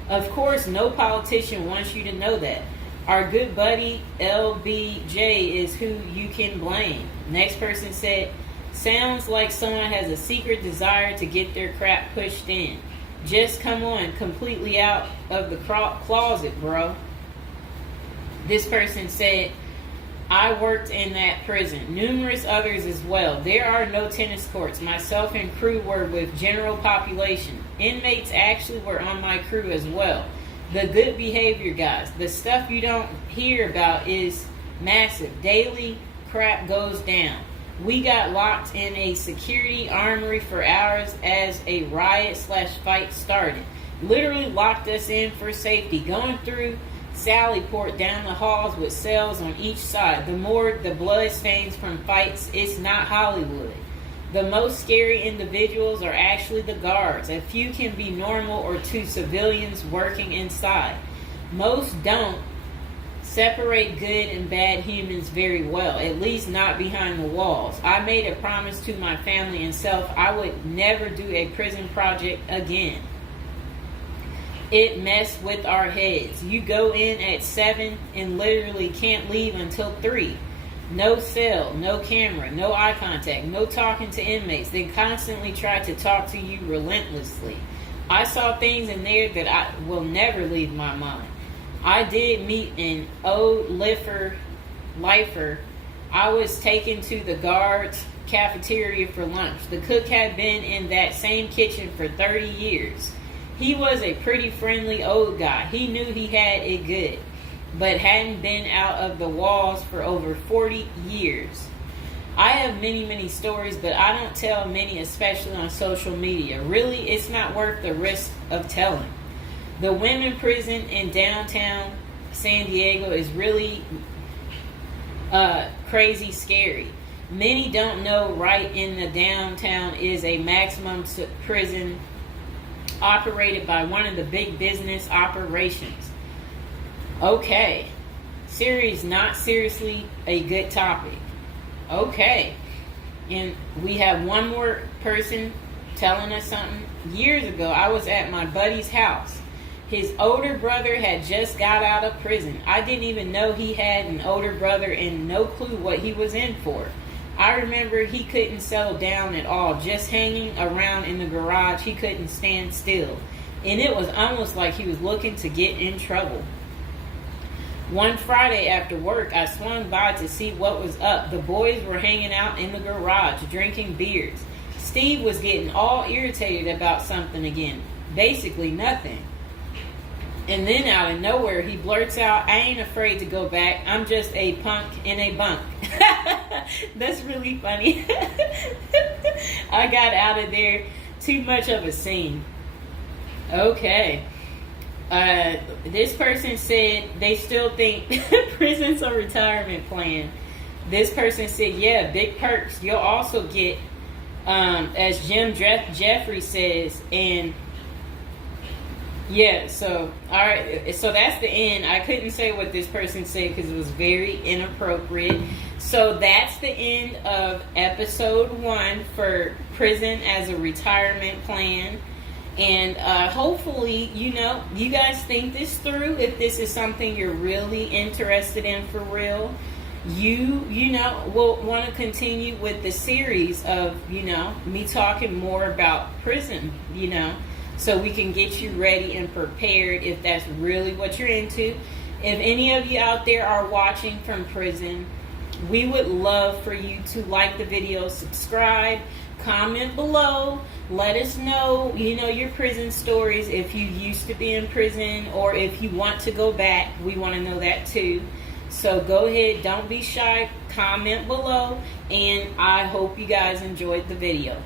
Of course, no politician wants you to know that. Our good buddy LBJ is who you can blame. Next person said, sounds like someone has a secret desire to get their crap pushed in. Just come on, completely out of the closet, bro. This person said, I worked in that prison. Numerous others as well. There are no tennis courts. Myself and crew were with general population. Inmates actually were on my crew as well. The good behavior guys. The stuff you don't hear about is massive. Daily crap goes down. We got locked in a security armory for hours as a riot/fight started. Literally locked us in for safety. Going through Sallyport down the halls with cells on each side. The more the blood stains from fights, it's not Hollywood. The most scary individuals are actually the guards. A few can be normal or 2 civilians working inside. Most don't separate good and bad humans very well, at least not behind the walls. I made a promise to my family and self I would never do a prison project again. It messed with our heads. You go in at 7 and literally can't leave until 3. No cell, no camera, no eye contact, no talking to inmates. They constantly try to talk to you relentlessly. I saw things in there that I will never leave my mind. I did meet an old lifer. I was taken to the guards' cafeteria for lunch. The cook had been in that same kitchen for 30 years. He was a pretty friendly old guy. He knew he had it good, but hadn't been out of the walls for over 40 years. I have many, many stories, but I don't tell many, especially on social media. Really, it's not worth the risk of telling. The women prison in downtown San Diego is really crazy scary. Many don't know right in the downtown is a maximum prison operated by one of the big business operations. Okay. Series not seriously a good topic. Okay. And we have one more person telling us something. Years ago, I was at my buddy's house. His older brother had just got out of prison. I didn't even know he had an older brother and no clue what he was in for. I remember he couldn't settle down at all, just hanging around in the garage. He couldn't stand still. And it was almost like he was looking to get in trouble. One Friday after work, I swung by to see what was up. The boys were hanging out in the garage, drinking beers. Steve was getting all irritated about something again. Basically nothing. And then out of nowhere, he blurts out, "I ain't afraid to go back. I'm just a punk in a bunk." That's really funny. I got out of there. Too much of a scene. Okay. This person said they still think prison's a retirement plan. This person said, yeah, big perks. You'll also get, as Jim Jeffrey says, and yeah, so, all right, so that's the end. I couldn't say what this person said because it was very inappropriate. So that's the end of episode 1 for prison as a retirement plan. And hopefully, you guys think this through. If this is something you're really interested in for real, you will want to continue with the series of, me talking more about prison, so we can get you ready and prepared if that's really what you're into. If any of you out there are watching from prison, we would love for you to like the video, subscribe, comment below, let us know, your prison stories, if you used to be in prison or if you want to go back. We want to know that too. So go ahead, don't be shy, comment below, and I hope you guys enjoyed the video.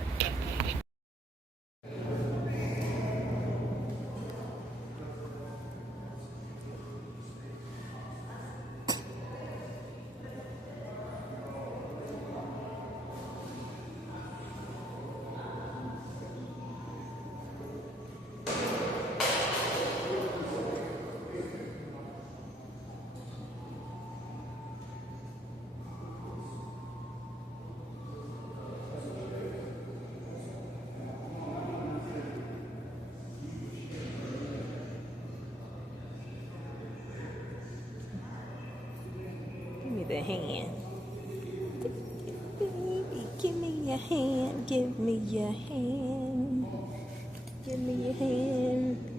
Give me the hand. Baby, give me your hand. Give me your hand. Give me your hand.